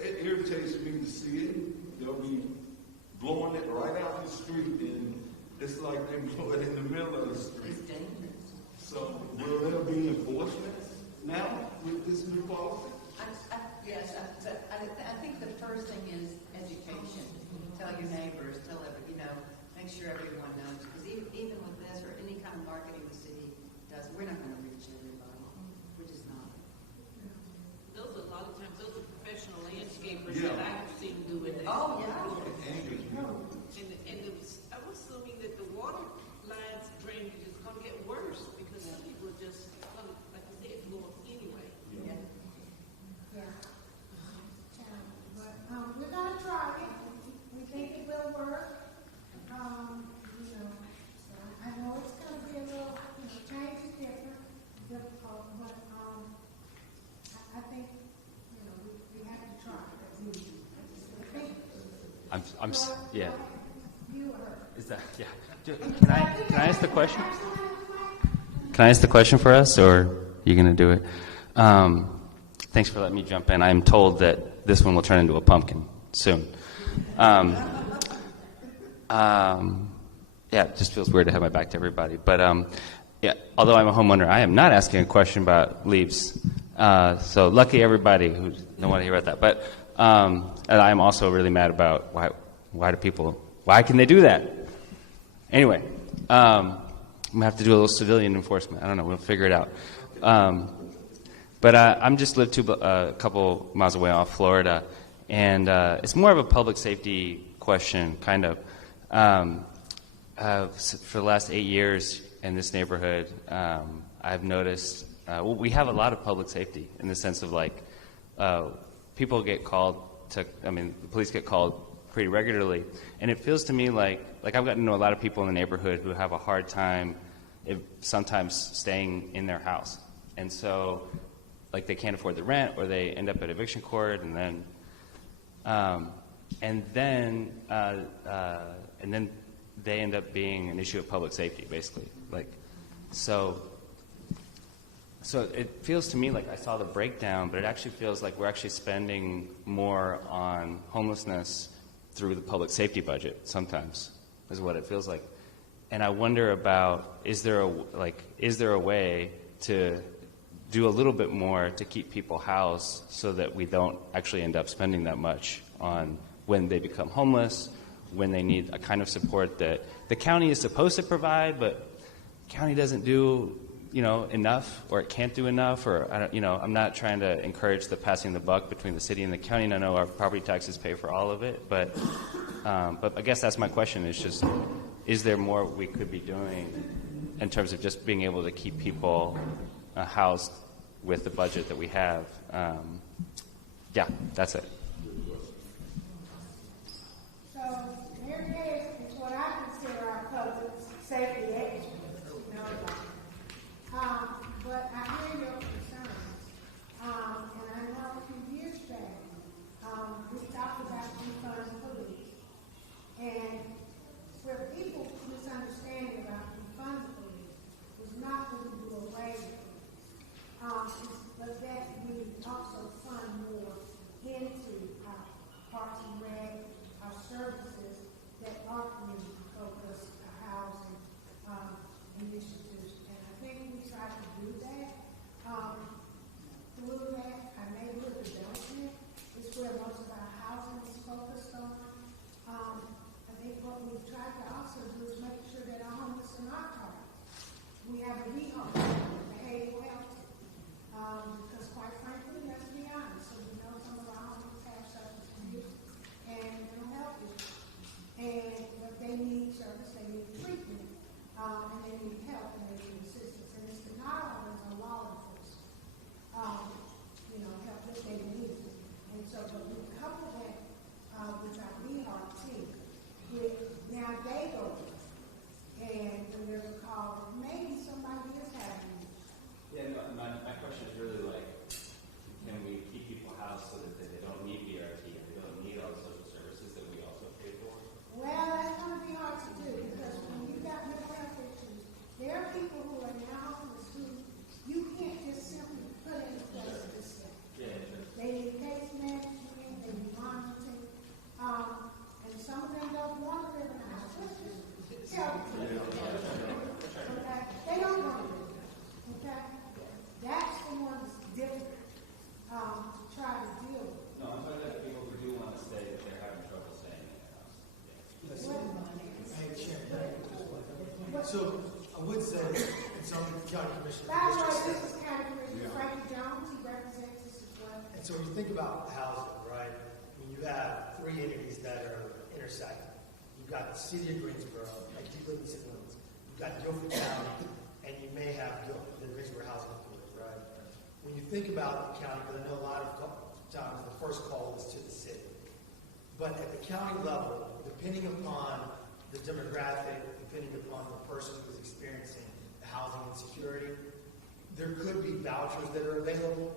it irritates me to see it. They'll be blowing it right out the street, and it's like they blow it in the middle of the street. It's dangerous. So will there be enforcement now with this new policy? Yes, I think the first thing is education. Tell your neighbors, make sure everyone knows. Because even with this or any kind of marketing the city does, we're not going to reach everybody. We're just not. Those a lot of times, those are professional landscapers that I have seen do it. Oh, yeah. And I'm assuming that the water lines drainage is going to get worse because some people are just, like I said, blow up anyway. Yeah. Yeah. But we're going to try it. We think it will work. So I know it's going to be a little Yeah. Is that, yeah. Can I ask the question? Can I ask the question for us, or are you going to do it? Thanks for letting me jump in. I'm told that this one will turn into a pumpkin soon. Yeah, it just feels weird to have my back to everybody. But yeah, although I'm a homeowner, I am not asking a question about leaves. So lucky everybody who don't want to hear about that. But and I'm also really mad about why can they do that? Anyway, I'm gonna have to do a little civilian enforcement. I don't know. We'll figure it out. But I'm just lived a couple miles away off Florida, and it's more of a public safety question, kind of. For the last 8 years in this neighborhood, I've noticed we have a lot of public safety in the sense of people get called the police get called pretty regularly, and it feels to me like I've gotten to know a lot of people in the neighborhood who have a hard time sometimes staying in their house, and so they can't afford the rent, or they end up at eviction court, and then they end up being an issue of public safety, basically. So it feels to me like I saw the breakdown, but it actually feels like we're actually spending more on homelessness through the public safety budget sometimes, is what it feels like. And I wonder about, is there a way to do a little bit more to keep people housed so that we don't actually end up spending that much on when they become homeless, when they need a kind of support that the county is supposed to provide, but the county doesn't do enough, or it can't do enough, or I'm not trying to encourage the passing the buck between the city and the county, and I know our property taxes pay for all of it, but I guess that's my question, is just, is there more we could be doing in terms of just being able to keep people housed with the budget that we have? Yeah, that's it. So there is what I consider our public safety experts, but I hear your concerns, and I know a few years back, we talked about defund police, and where people misunderstand about defund police was not that we do away with it, but that we also fund more into our parks and rec, our services that are community focused, housing initiatives, and I think we try to do that. Through that, our neighborhood development is where most of our housing is focused on. I think what we've tried to also do is make sure that our homeless are not targeted. We have a behavioral health, because quite frankly, let's be honest, so we know some of our homeless have substance abuse and mental health issues, but they need service, they need treatment, and they need help, and they need assistance, and it's not always a law enforcement, help that they need. And so, but we couple that with our BRT, with now they go, and when there's a call, maybe somebody is having it. Yeah, my question is really can we keep people housed so that they don't need BRT and they don't need all the social services that we also pay for? Well, that's going to be hard to do, because when you've got mental health issues, there are people who are now homeless who you can't just simply put in a place to stay. Yeah. They need case management, they need monitoring, and some of them don't want to live in a house. Let's just tell them. Okay? They don't want to live. Okay? That's the one that's difficult to try to deal with. No, I'm talking about people who do want to stay, but they're having trouble staying in their house. So I would say, and some county commissioners. That's why this is County Commissioner Frankie Jones, he represents this as well. And so when you think about housing, right? I mean, you have three entities that are intersecting. You've got the City of Greensboro, like you live in city limits. You've got Guilford County, and you may have the Greensboro Housing Authority, right? When you think about the county, because I know a lot of times the first call is to the city. But at the county level, depending upon the demographic, depending upon the person who's experiencing the housing insecurity, there could be vouchers that are available.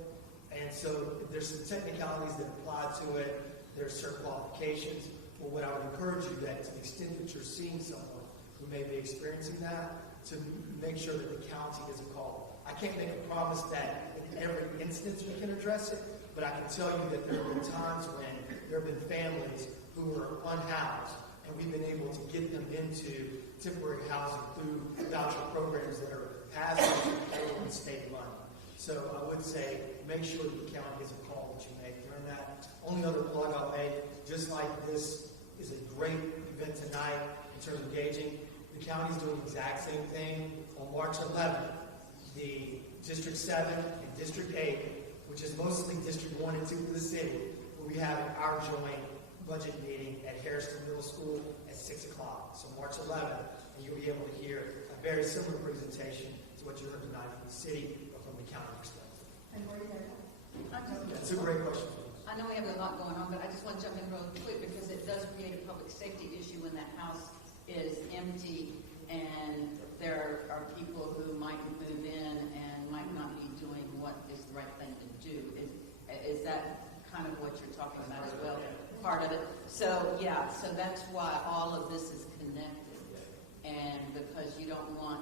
And so there's some technicalities that apply to it. There's certain qualifications. But what I would encourage you that to the extent that you're seeing someone who may be experiencing that, to make sure that the county gets a call. I can't make a promise that in every instance we can address it, but I can tell you that there have been times when there have been families who are unhoused, and we've been able to get them into temporary housing through voucher programs that are passing federal and state money. So I would say make sure that the county gets a call that you make during that. Only other plug I'll make, just like this is a great event tonight in terms of engaging, the county's doing the exact same thing on March 11th. The District 7 and District 8, which is mostly District 1 and 2 for the city, will be having our joint budget meeting at Harrison Middle School at 6 o'clock. So March 11th, and you'll be able to hear a very similar presentation to what you heard tonight from the city or from the county perspective. And where you That's a great question. I know we have a lot going on, but I just want to jump in real quick because it does create a public safety issue when that house is empty and there are people who might move in and might not be doing what is the right thing to do. Is that kind of what you're talking about as well? Part of it. So yeah, so that's why all of this is connected, and because you don't want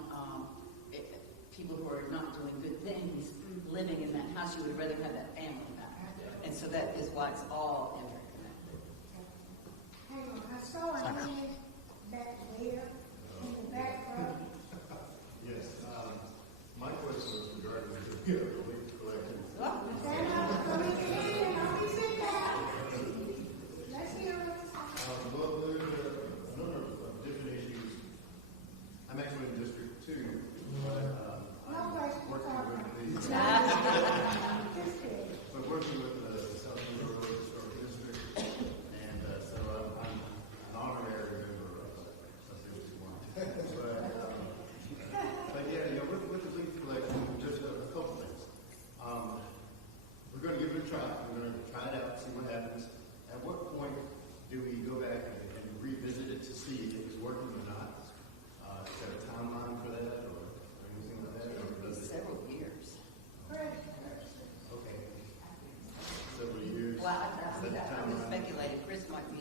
people who are not doing good things living in that house, you would rather have that family back, and so that is why it's all interconnected. Hang on, I saw a hand back there in the back row. Yes, my question was regarding the leaf collection. Stand up, come in and I'll be sitting down. Let's hear it. Well, there's a number of different issues. I'm actually in District 2, but No question, working with but working with the South Florida Road Historic District, and so I'm an honorary member of but yeah, you know, with the leaf collection, just a couple things. We're going to give it a try. We're going to try it out, see what happens. At what point do we go back and revisit it to see if it's working or not? Is there a timeline for that or anything like that? Or does it? Several years. Okay. Several years. Well, Is that the I'm just timeline? speculating. Chris can answer.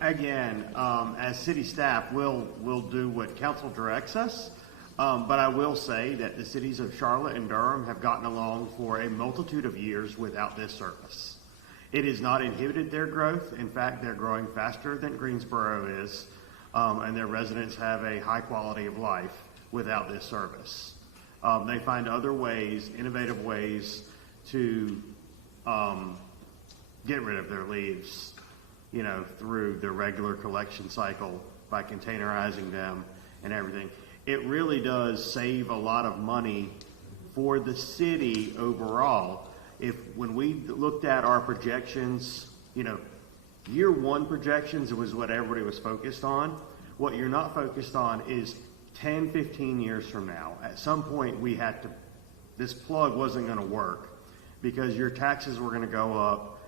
Again, as city staff, we'll do what council directs us. But I will say that the cities of Charlotte and Durham have gotten along for a multitude of years without this service. It has not inhibited their growth. In fact, they're growing faster than Greensboro is, and their residents have a high quality of life without this service. They find other ways, innovative ways to get rid of their leaves, you know, through the regular collection cycle by containerizing them and everything. It really does save a lot of money for the city overall. When we looked at our projections, you know, year one projections, it was what everybody was focused on. What you're not focused on is 10, 15 years from now. At some point this plug wasn't going to work because your taxes were going to go up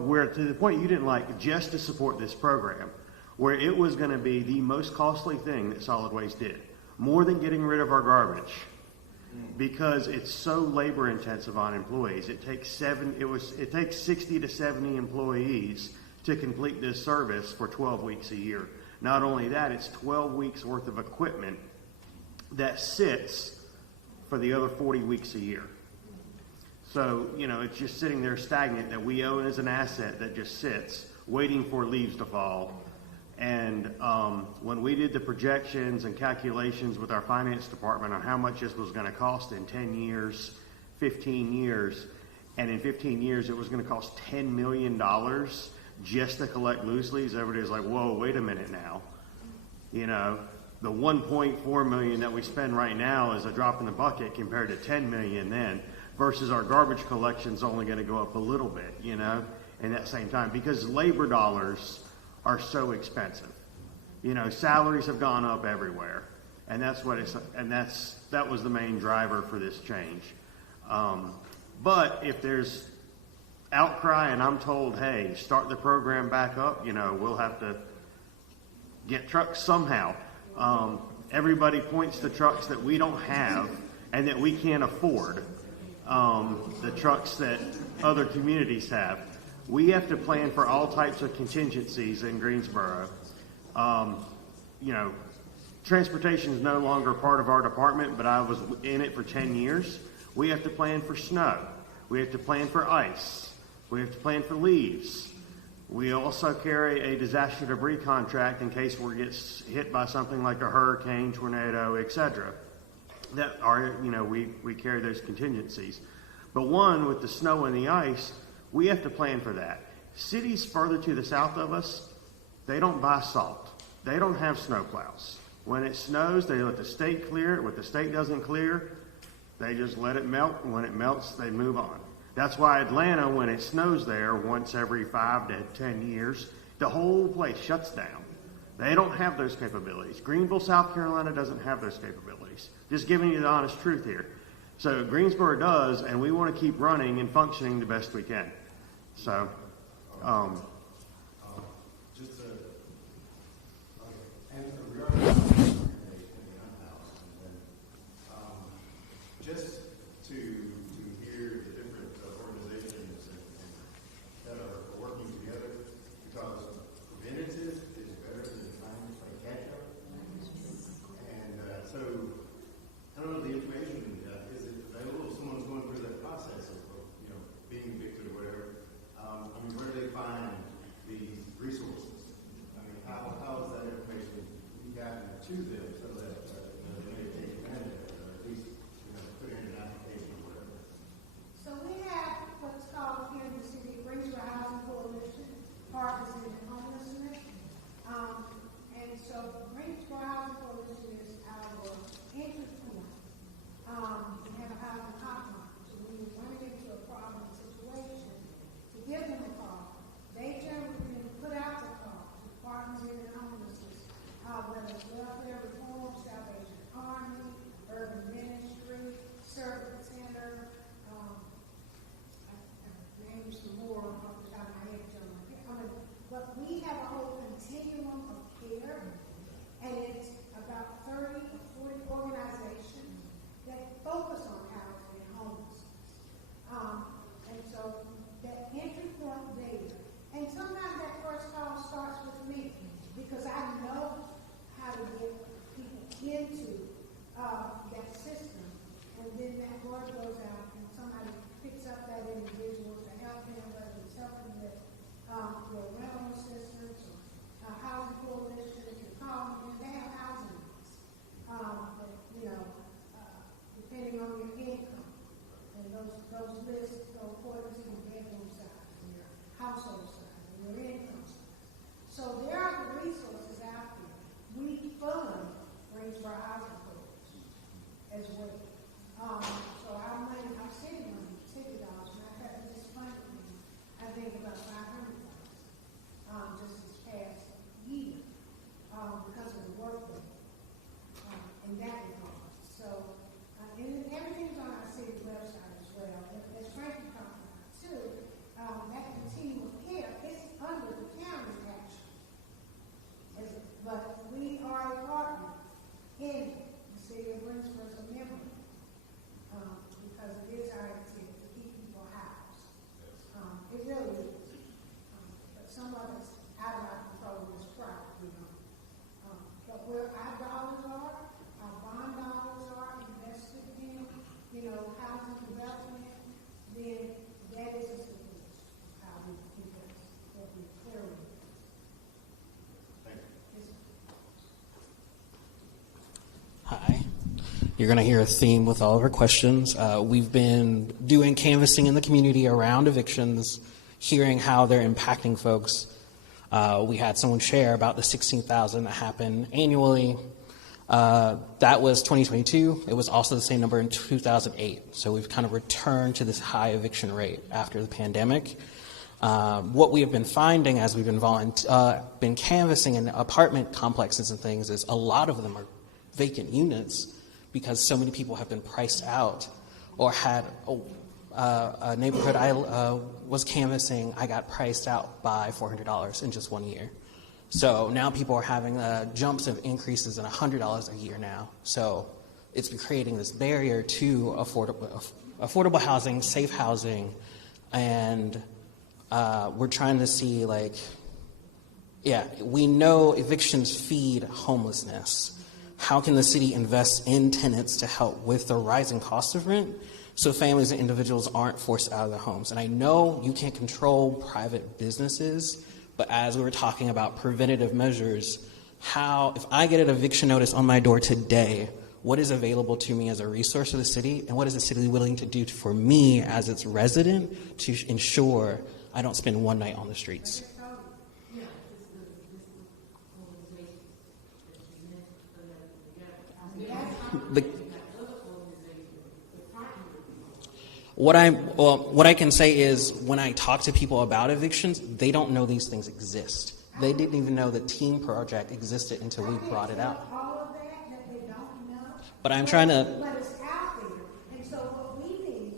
where to the point you didn't like just to support this program, where it was going to be the most costly thing that solid waste did, more than getting rid of our garbage, because it's so labor intensive on employees. It takes 60 to 70 employees to complete this service for 12 weeks a year. Not only that, it's 12 weeks worth of equipment that sits for the other 40 weeks a year. So, you know, it's just sitting there stagnant that we own as an asset that just sits waiting for leaves to fall. And when we did the projections and calculations with our finance department on how much this was going to cost in 10 years, 15 years, and in 15 years it was going to cost $10 million just to collect loose leaves, everybody's like, whoa, wait a minute now. You know, the 1.4 million that we spend right now is a drop in the bucket compared to 10 million then, versus our garbage collection's only going to go up a little bit, you know, in that same time, because labor dollars are so expensive. You know, salaries have gone up everywhere, and that was the main driver for this change. But if there's outcry and I'm told, hey, start the program back up, you know, we'll have to get trucks somehow. Everybody points to trucks that we don't have and that we can't afford the trucks that other communities have. We have to plan for all types of contingencies in Greensboro. You know, transportation is no longer part of our department, but I was in it for 10 years. We have to plan for snow. We have to plan for ice. We have to plan for leaves. We also carry a disaster debris contract in case we get hit by something like a hurricane, tornado, etc. That are, you know, we carry those contingencies. But with the snow and the ice, we have to plan for that. Cities further to the south of us, they don't buy salt. They don't have snow plows. When it snows, they let the state clear it. What the state doesn't clear, they just let it melt. And when it melts, they move on. That's why Atlanta, when it snows there once every 5 to 10 years, the whole place shuts down. They don't have those capabilities. Greenville, South Carolina doesn't have those capabilities. Just giving you the honest truth here. So Greensboro does, and we want to keep running and functioning the best we can. So, just to hear the different organizations that are working together, because preventative is better than trying to play catch up. And so, I don't know the information. Is it available if someone's going through that process of being evicted or whatever? I mean, where do they find these resources? I mean, how is that information gotten to them so that they may take advantage of it, or at least put in an application or whatever? So we have what's called here in the City of Greensboro Housing Coalition, Partners in Homelessness. And so Greensboro Housing Coalition is our entry point. We have a housing hotline. So when you're running into a problem situation, to give them a call. They generally put out the call to Partners in Homelessness, whether it's welfare reform, Salvation Army, urban ministry, service center, name some more off the top of my head, but we have a whole continuum of care, and it's about 30 or 40 organizations that focus on housing and homelessness. And so that entry point there, and sometimes that first call starts with me, because I know how to get people into that system, and then that word goes out, and somebody picks up that individual to help them, whether it's helping with your rental assistance or housing coalition. If you call them, they have housing needs, depending on your income, and those lists go according to your bedroom size and your household size and your income size. So there are the resources out there. We fund Greensboro Housing Coalition as well. So our money, our city money, city dollars, and I've had this funded me, I think about $500,000 just this past year because of the work in that regard. So, and everything's on our city website as well. As Frankie talked about too, that continuum of care is under the county action. But we are a partner in the City of Greensboro as a member, because it is our intent to keep people housed. It really is. But some of it's out of our control in this product, but where our dollars are, our bond dollars are invested in, housing development, then that is a solution. How we invest, what we clearly. Hi. You're going to hear a theme with all of our questions. We've been doing canvassing in the community around evictions, hearing how they're impacting folks. We had someone share about the $16,000 that happen annually. That was 2022. It was also the same number in 2008. So we've kind of returned to this high eviction rate after the pandemic. What we have been finding as we've been canvassing in apartment complexes and things is a lot of them are vacant units because so many people have been priced out, or had a neighborhood I was canvassing, I got priced out by $400 in just 1 year. So now people are having jumps of increases in $100 a year now. So it's been creating this barrier to affordable housing, safe housing, and we're trying to see, like, yeah, we know evictions feed homelessness. How can the city invest in tenants to help with the rising cost of rent so families and individuals aren't forced out of their homes? And I know you can't control private businesses, but as we were talking about preventative measures, if I get an eviction notice on my door today, what is available to me as a resource of the city, and what is the city willing to do for me as its resident to ensure I don't spend one night on the streets? What I can say is when I talk to people about evictions, they don't know these things exist. They didn't even know the team project existed until we brought it out. But I'm trying to. But it's out there, and so what we need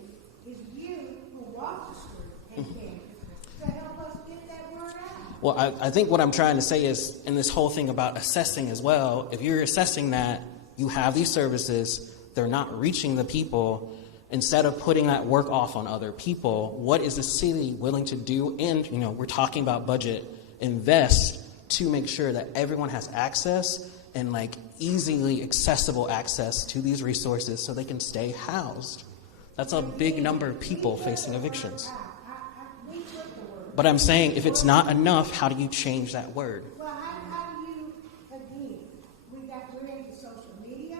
is you who walk the street and can to help us get that word out. Well, I think what I'm trying to say is, in this whole thing about assessing as well, if you're assessing that you have these services, they're not reaching the people, instead of putting that work off on other people, what is the city willing to do? And, we're talking about budget, invest to make sure that everyone has access and easily accessible access to these resources so they can stay housed. That's a big number of people facing evictions. But I'm saying if it's not enough, how do you change that word? Well, how do you, again, we're into social media,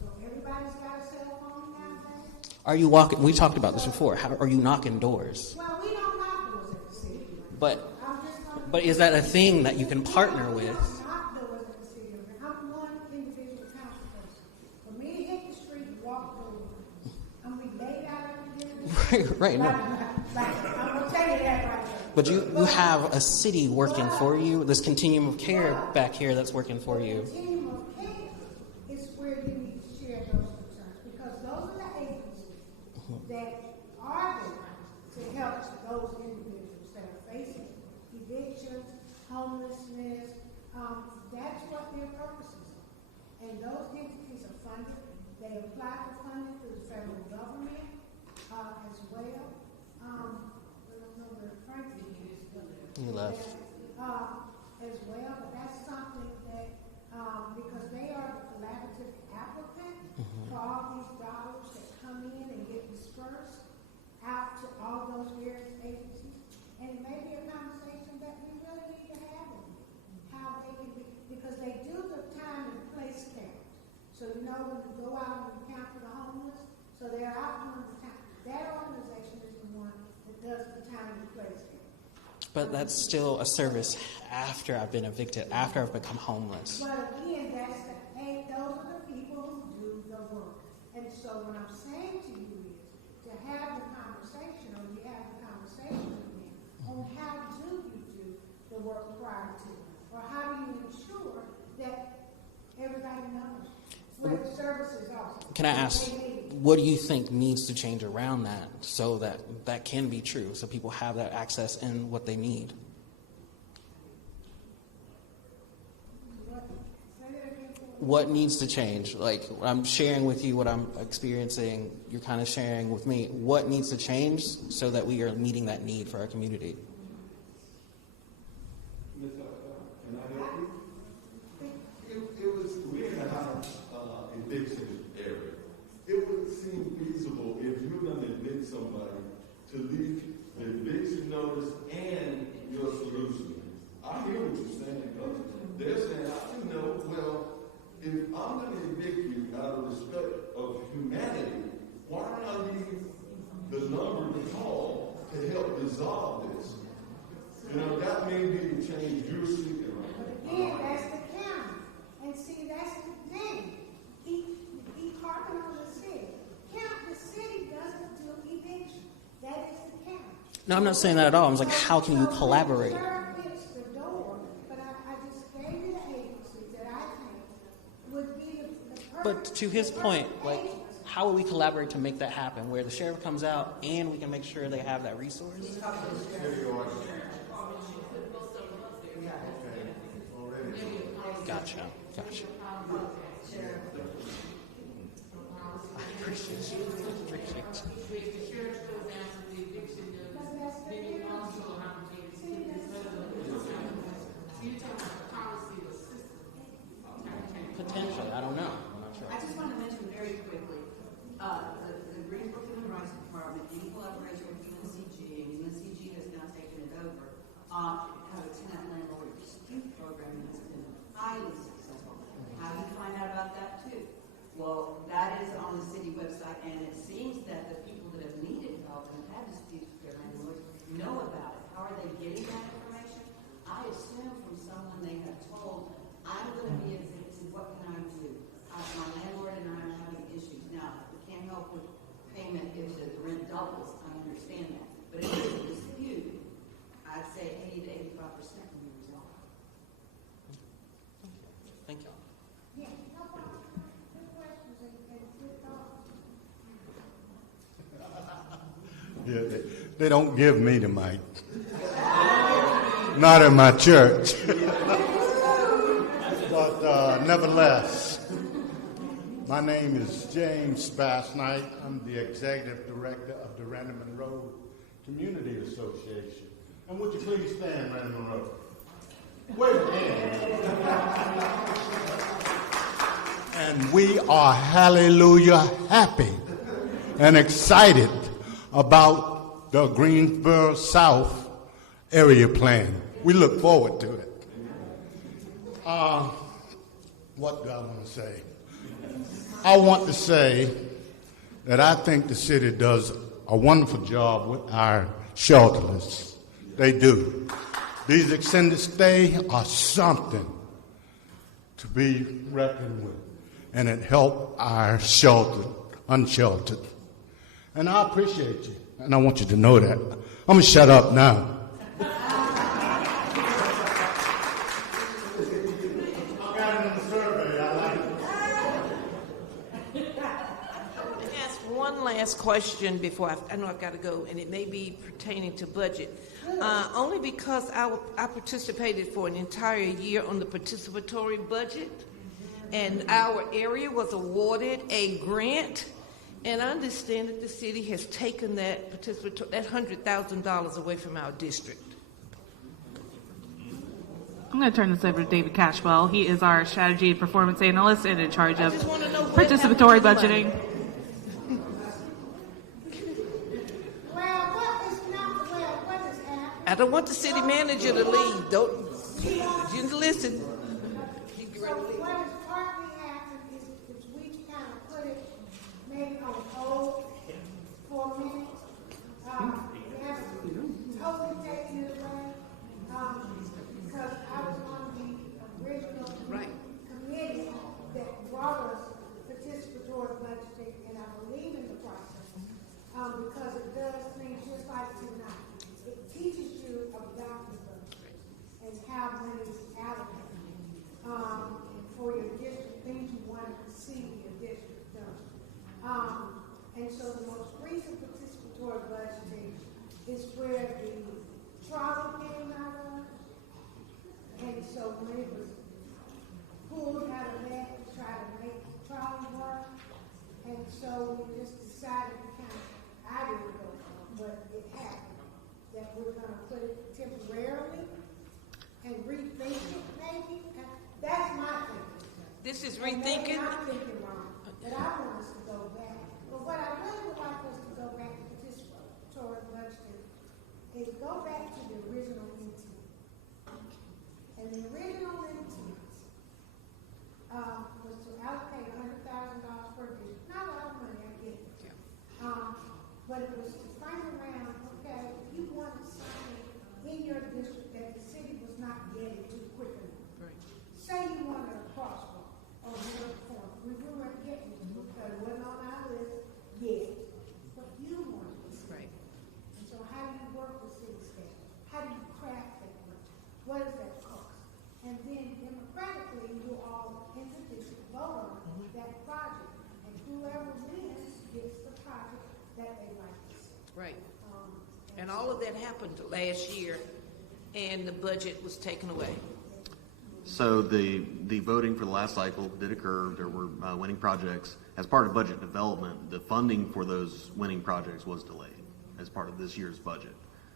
so everybody's got a cell phone nowadays. Are you walking? We talked about this before. How are you knocking doors? Well, we don't knock doors at the city. But is that a thing that you can partner with? Knock doors at the city. I'm one individual council person. For me to hit the street and walk doors, I'm gonna be laid out at the dinner. Right. No. I'm gonna tell you that right there. But you have a city working for you, this continuum of care back here that's working for you. The continuum of care is where you need to share those concerns, because those are the agencies that are there to help those individuals that are facing evictions, homelessness. That's what their purposes are. And those entities are funded. They apply for funding through the federal government as well. I don't know where Frankie is, but He left. As well, but that's something that, because they are the collaborative applicant for all these dollars that come in and get dispersed out to all those various agencies. And it may be a conversation that we really need to have with them, how they can be, because they do the time and place count. So when you go out and you count for the homeless, so they're out doing the time. That organization is the one that does the time and place count. But that's still a service after I've been evicted, after I've become homeless. But again, those are the people who do the work. And so what I'm saying to you is to have the conversation, or you have the conversation with them on how do you do the work prior to, or how do you ensure that everybody knows where the services are. Can I ask, what do you think needs to change around that so that that can be true, so people have that access and what they need? What needs to change? I'm sharing with you what I'm experiencing, you're kind of sharing with me. What needs to change so that we are meeting that need for our community? Can I help you? It was, we're in a high eviction area. It would seem feasible if you're going to evict somebody to leave the eviction notice and your solution. I hear what you're saying, because they're saying, if I'm going to evict you out of respect of humanity, why don't I leave the number to call to help resolve this? That may be the change you're seeking right now. Again, that's the county. And see, that's the thing. He harping on the city. The city doesn't do eviction. That is the county. No, I'm not saying that at all. I was like, how can you collaborate? The door, but I just gave you the agency that I think would be the But to his point, how will we collaborate to make that happen, where the sheriff comes out and we can make sure they have that resource? Gotcha. Gotcha. I appreciate you. Potentially, I don't know. I'm not sure. I just want to mention very quickly, the Greensboro Human Rights Department, in collaboration with UNCG, and UNCG has now taken it over, have a tenant landlord dispute program that's been highly successful. How do you find out about that too? Well, that is on the city website, and it seems that the people that have needed help and have had disputes with their landlords know about it. How are they getting that information? I assume from someone they have told, I'm going to be evicted, what can I do? My landlord and I are having issues. Now, we can't help with payment if the rent doubles, I understand that. But if there's a dispute, I'd say 80 to 85% can be resolved. Thank you. Yeah, no problem. Good questions and good thoughts. Yeah, they don't give me the mic. Not in my church. But nevertheless, my name is James Spassnight. I'm the Executive Director of the Random Road Community Association. And would you please stand, Random Road? Wave your hand. And we are, hallelujah, happy and excited about the Greensboro South area plan. We look forward to it. What do I want to say? I want to say that I think the city does a wonderful job with our shelterless. They do. These extended stay are something to be reckoned with, and it helps our sheltered, unsheltered. And I appreciate you, and I want you to know that. I'm going to shut up now. Last question before I know I've got to go, and it may be pertaining to budget. Only because I participated for an entire year on the participatory budget, and our area was awarded a grant, and I understand that the city has taken that $100,000 away from our district. I'm going to turn this over to David Cashwell. He is our strategy and performance analyst and in charge of participatory budgeting. I don't want the city manager to leave. Don't you listen? So what has partly happened is we kind of put it maybe on hold for a minute. We haven't totally taken it away because I was on the original committee that brought us participatory budgeting, and I believe in the process because it does things just like tonight. It teaches you about the budget and how money is allocated for your district, things you want to see your district done. And so the most recent participatory budgeting is where the trolley came out of. And so when it was pulled out of that to try to make the trolley work, and so we just decided to kind of, I didn't go, but it happened, that we're going to put it temporarily and rethink it maybe. That's my thinking. This is rethinking? I'm thinking wrong, but I want us to go back. But what I really would like us to go back to participatory budgeting is go back to the original intent. And the original intent was to allocate $100,000 per district. Not a lot of money, I get it. But it was to frame around, okay, if you wanted something in your district that the city was not getting to quick enough. Say you wanted a crosswalk or a corner. We weren't getting it because it wasn't on our list yet. But you wanted it. Right. And so how do you work with city staff? How do you craft that budget? What does that cost? And then democratically, you all in the district vote on that project. And whoever wins gets the project that they like to see. Right. And all of that happened last year, and the budget was taken away. So the voting for the last cycle did occur. There were winning projects. As part of budget development, the funding for those winning projects was delayed as part of this year's budget.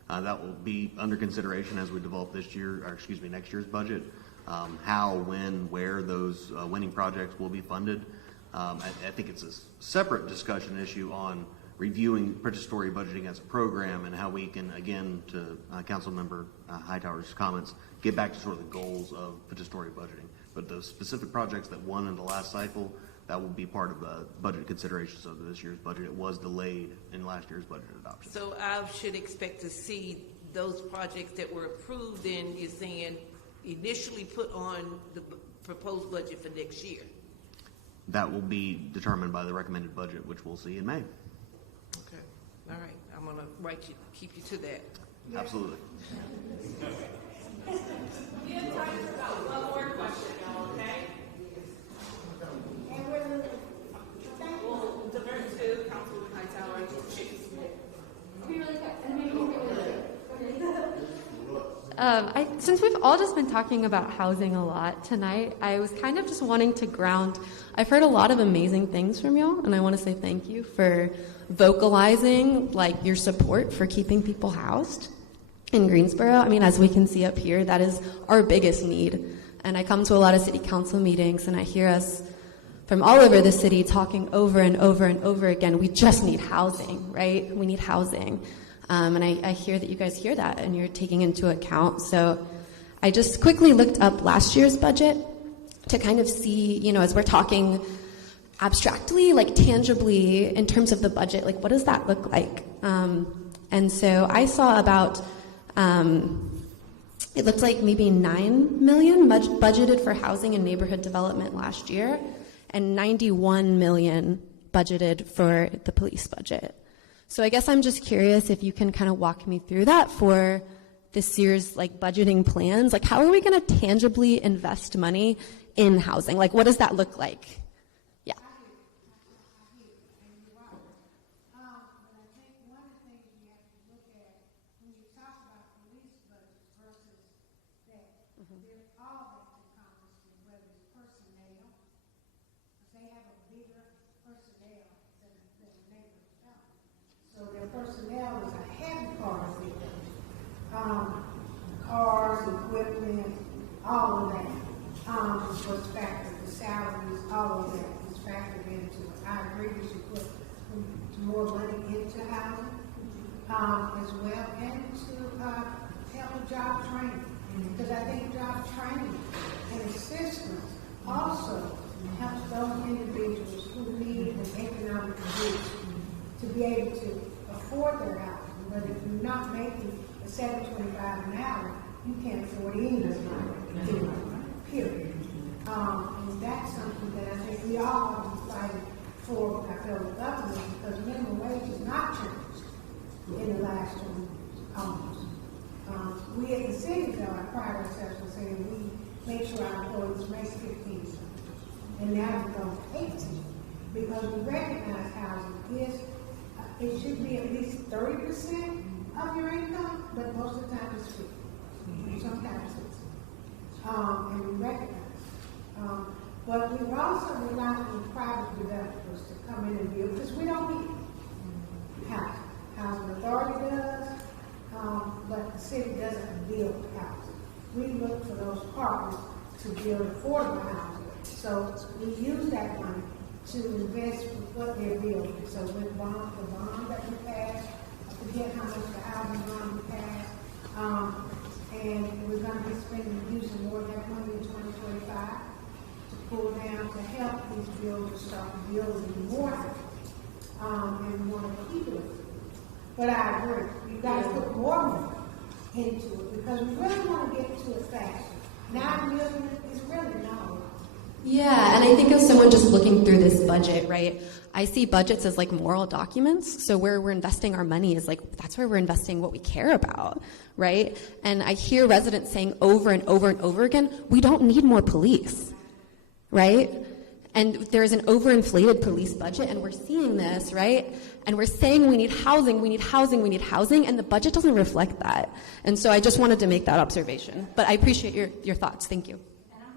That will be under consideration as we develop next year's budget. How, when, where those winning projects will be funded. I think it's a separate discussion issue on reviewing participatory budgeting as a program and how we can, again, to Councilmember Hightower's comments, get back to sort of the goals of participatory budgeting. But those specific projects that won in the last cycle, that will be part of the budget considerations of this year's budget. It was delayed in last year's budget adoption. So I should expect to see those projects that were approved in, you're saying, initially put on the proposed budget for next year? That will be determined by the recommended budget, which we'll see in May. Okay, all right, I'm gonna keep you to that. Absolutely. We have time for about one more question, y'all, okay? We'll divert to Councilwoman Hightower. Since we've all just been talking about housing a lot tonight, I was kind of just wanting to ground. I've heard a lot of amazing things from y'all, and I want to say thank you for vocalizing like your support for keeping people housed in Greensboro. I mean, as we can see up here, that is our biggest need. And I come to a lot of city council meetings, and I hear us from all over the city talking over and over and over again, we just need housing, right? We need housing. And I hear that you guys hear that and you're taking into account. So I just quickly looked up last year's budget to kind of see, you know, as we're talking abstractly, like tangibly in terms of the budget, like what does that look like? And so I saw about, it looked like maybe 9 million budgeted for housing and neighborhood development last year, and 91 million budgeted for the police budget. So I guess I'm just curious if you can kind of walk me through that for this year's like budgeting plans. Like how are we going to tangibly invest money in housing? Like what does that look like? Yeah. Personnel is a heavy part of it. Cars, equipment, all of that was factored. The salaries, all of that was factored into it. I agree we should put more money into housing as well, and to help with job training. Because I think job training and assistance also helps those individuals who need an economic boost to be able to afford their housing. But if you're not making the $7.25 an hour, you can't afford any of it, period. And that's something that I think we all ought to be fighting for our federal government, because minimum wage has not changed in the last 20 years, almost. We at the city, though, I pride ourselves on saying we make sure our employees make 15 something. And now we're going to 18, because we recognize housing is it should be at least 30% of your income, but most of the time it's 50. Sometimes 60. And we recognize. But we've also relied on private developers to come in and build, because we don't need housing. Housing authority does, but the city doesn't build housing. We look for those partners to build affordable housing. So we use that money to invest with what they're building. So with the bond that we passed, I forget how much the housing bond we passed, and we're going to be using more of that money in 2025 to pull down to help these builders start building more houses, and we want to keep it. But I agree, you got to put more money into it, because we really want to get to it faster. 9 million is really not a lot. Yeah, and I think as someone just looking through this budget, right, I see budgets as like moral documents. So where we're investing our money is like, that's where we're investing what we care about, right? And I hear residents saying over and over and over again, we don't need more police, right? And there's an overinflated police budget, and we're seeing this, right? And we're saying we need housing, we need housing, we need housing, and the budget doesn't reflect that. And so I just wanted to make that observation. But I appreciate your thoughts. Thank you. And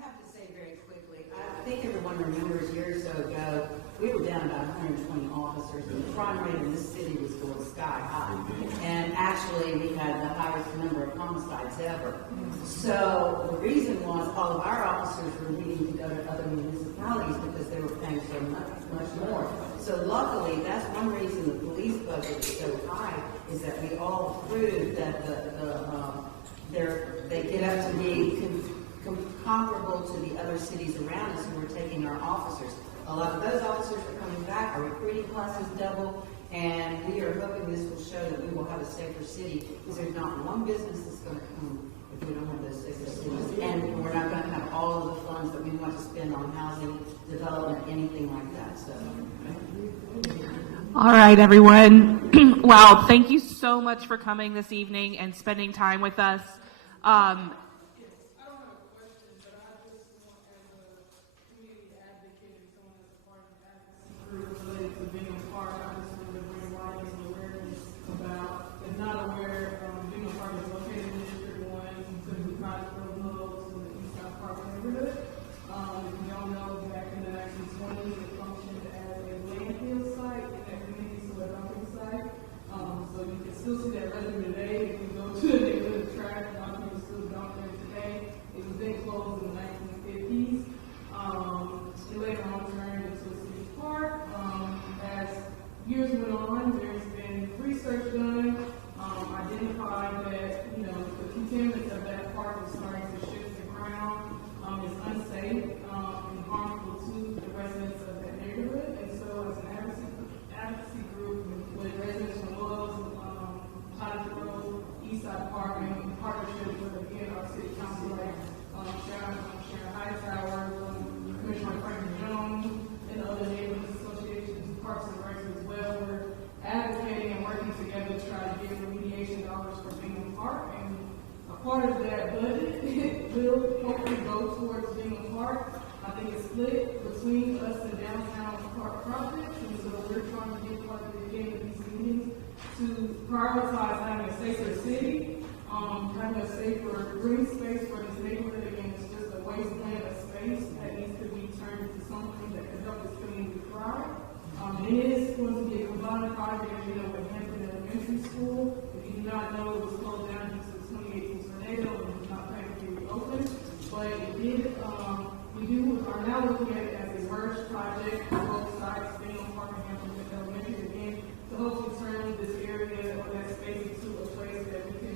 we were down about 120 officers, and the crime rate in this city was going sky high. And actually, we had the highest number of homicides ever. So the reason was all of our officers were needing to go to other municipalities because they were paying so much more. So luckily, that's one reason the police budget is so high, is that we all proved that they get up to be comparable to the other cities around us who are taking our officers. A lot of those officers are coming back, our recruiting class is double, and we are hoping this will show that we will have a safer city, because there's not one business that's going to come if we don't have those safer cities. And we're not going to have all of the funds that we want to spend on housing, development, anything like that. So. All right, everyone. Wow, thank you so much for coming this evening and spending time with us. Still see that resident today. If you go to the neighborhood track, a lot of people still dump there today. It was then closed in the 1950s. It later on turned into a city park. As years went on, there's been research done, identified that the contaminants of that park is starting to shift the ground. It's unsafe and harmful to the residents of that neighborhood. And so, as an advocacy group with residents from Eastside Park in partnership with, again, our city council, like Sharon Hightower, Commissioner Franklin Jones, and other neighborhood associations, Parks and Recs as well. We're advocating and working together to try to get remediation dollars for Bingham Park. And a part of that budget will hopefully go towards Bingham Park. I think it's split between us and downtown park projects, and so we're trying to get part of the game of these meetings to prioritize having a safer city, having a safer green space for this neighborhood. Again, it's just a wasteland of space that needs to be turned into something that can help this community thrive. It is going to be a combined project, with Hampton Elementary School. If you do not know, it was closed down due to the 2018 tornado and it's not planning to be reopened. But it did, we are now looking at it as a merged project for both sides, Bingham Park and Hampton Elementary, again, to hopefully turn this area or that space into a place that we can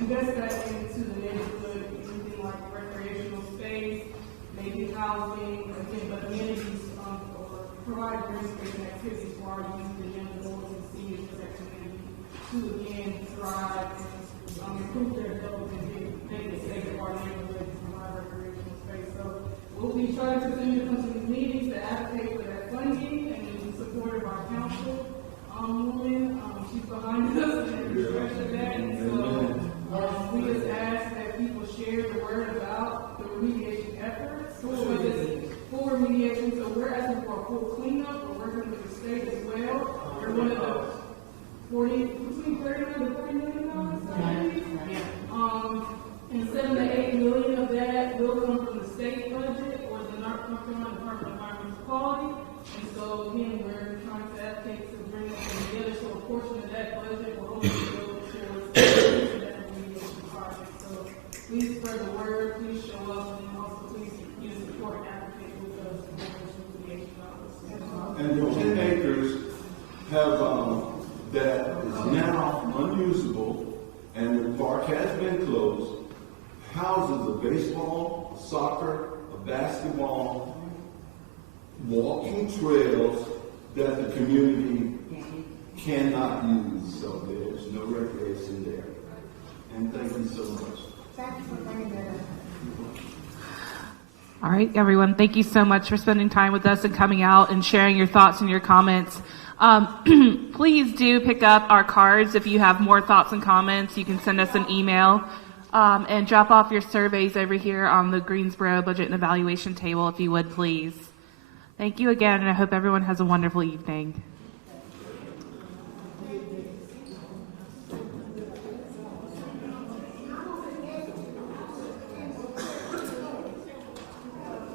invest that into the neighborhood, anything like recreational space, maybe housing, again, but amenities, or provide green space and activities for our youth and young adults and seniors in that community to again thrive and improve their health and make it safe for our neighborhood and provide recreational space. So we'll be trying to continue to come to these meetings to advocate for that funding and in support of our council. Woman, she's behind us and refreshing that. And so we just ask that people share the word about the remediation efforts. Full remediation. So we're asking for a full cleanup. We're working with the state as well. We're one of the between $39 to $40 million. And 7 to 8 million of that will come from the state budget or the North Carolina Department of Environmental Quality. And so again, we're trying to advocate to bring us together, so a portion of that budget will hopefully go towards that remediation project. So please spread the word, please show up, and also please support and advocate with us for remediation dollars. And the 10 acres have that is now unusable, and the park has been closed, houses a baseball, a soccer, a basketball, walking trails that the community cannot use, so there's no recreation there. And thank you so much. Thank you for bringing that up. All right, everyone, thank you so much for spending time with us and coming out and sharing your thoughts and your comments. Please do pick up our cards. If you have more thoughts and comments, you can send us an email and drop off your surveys over here on the Greensboro Budget and Evaluation table, if you would, please. Thank you again, and I hope everyone has a wonderful evening.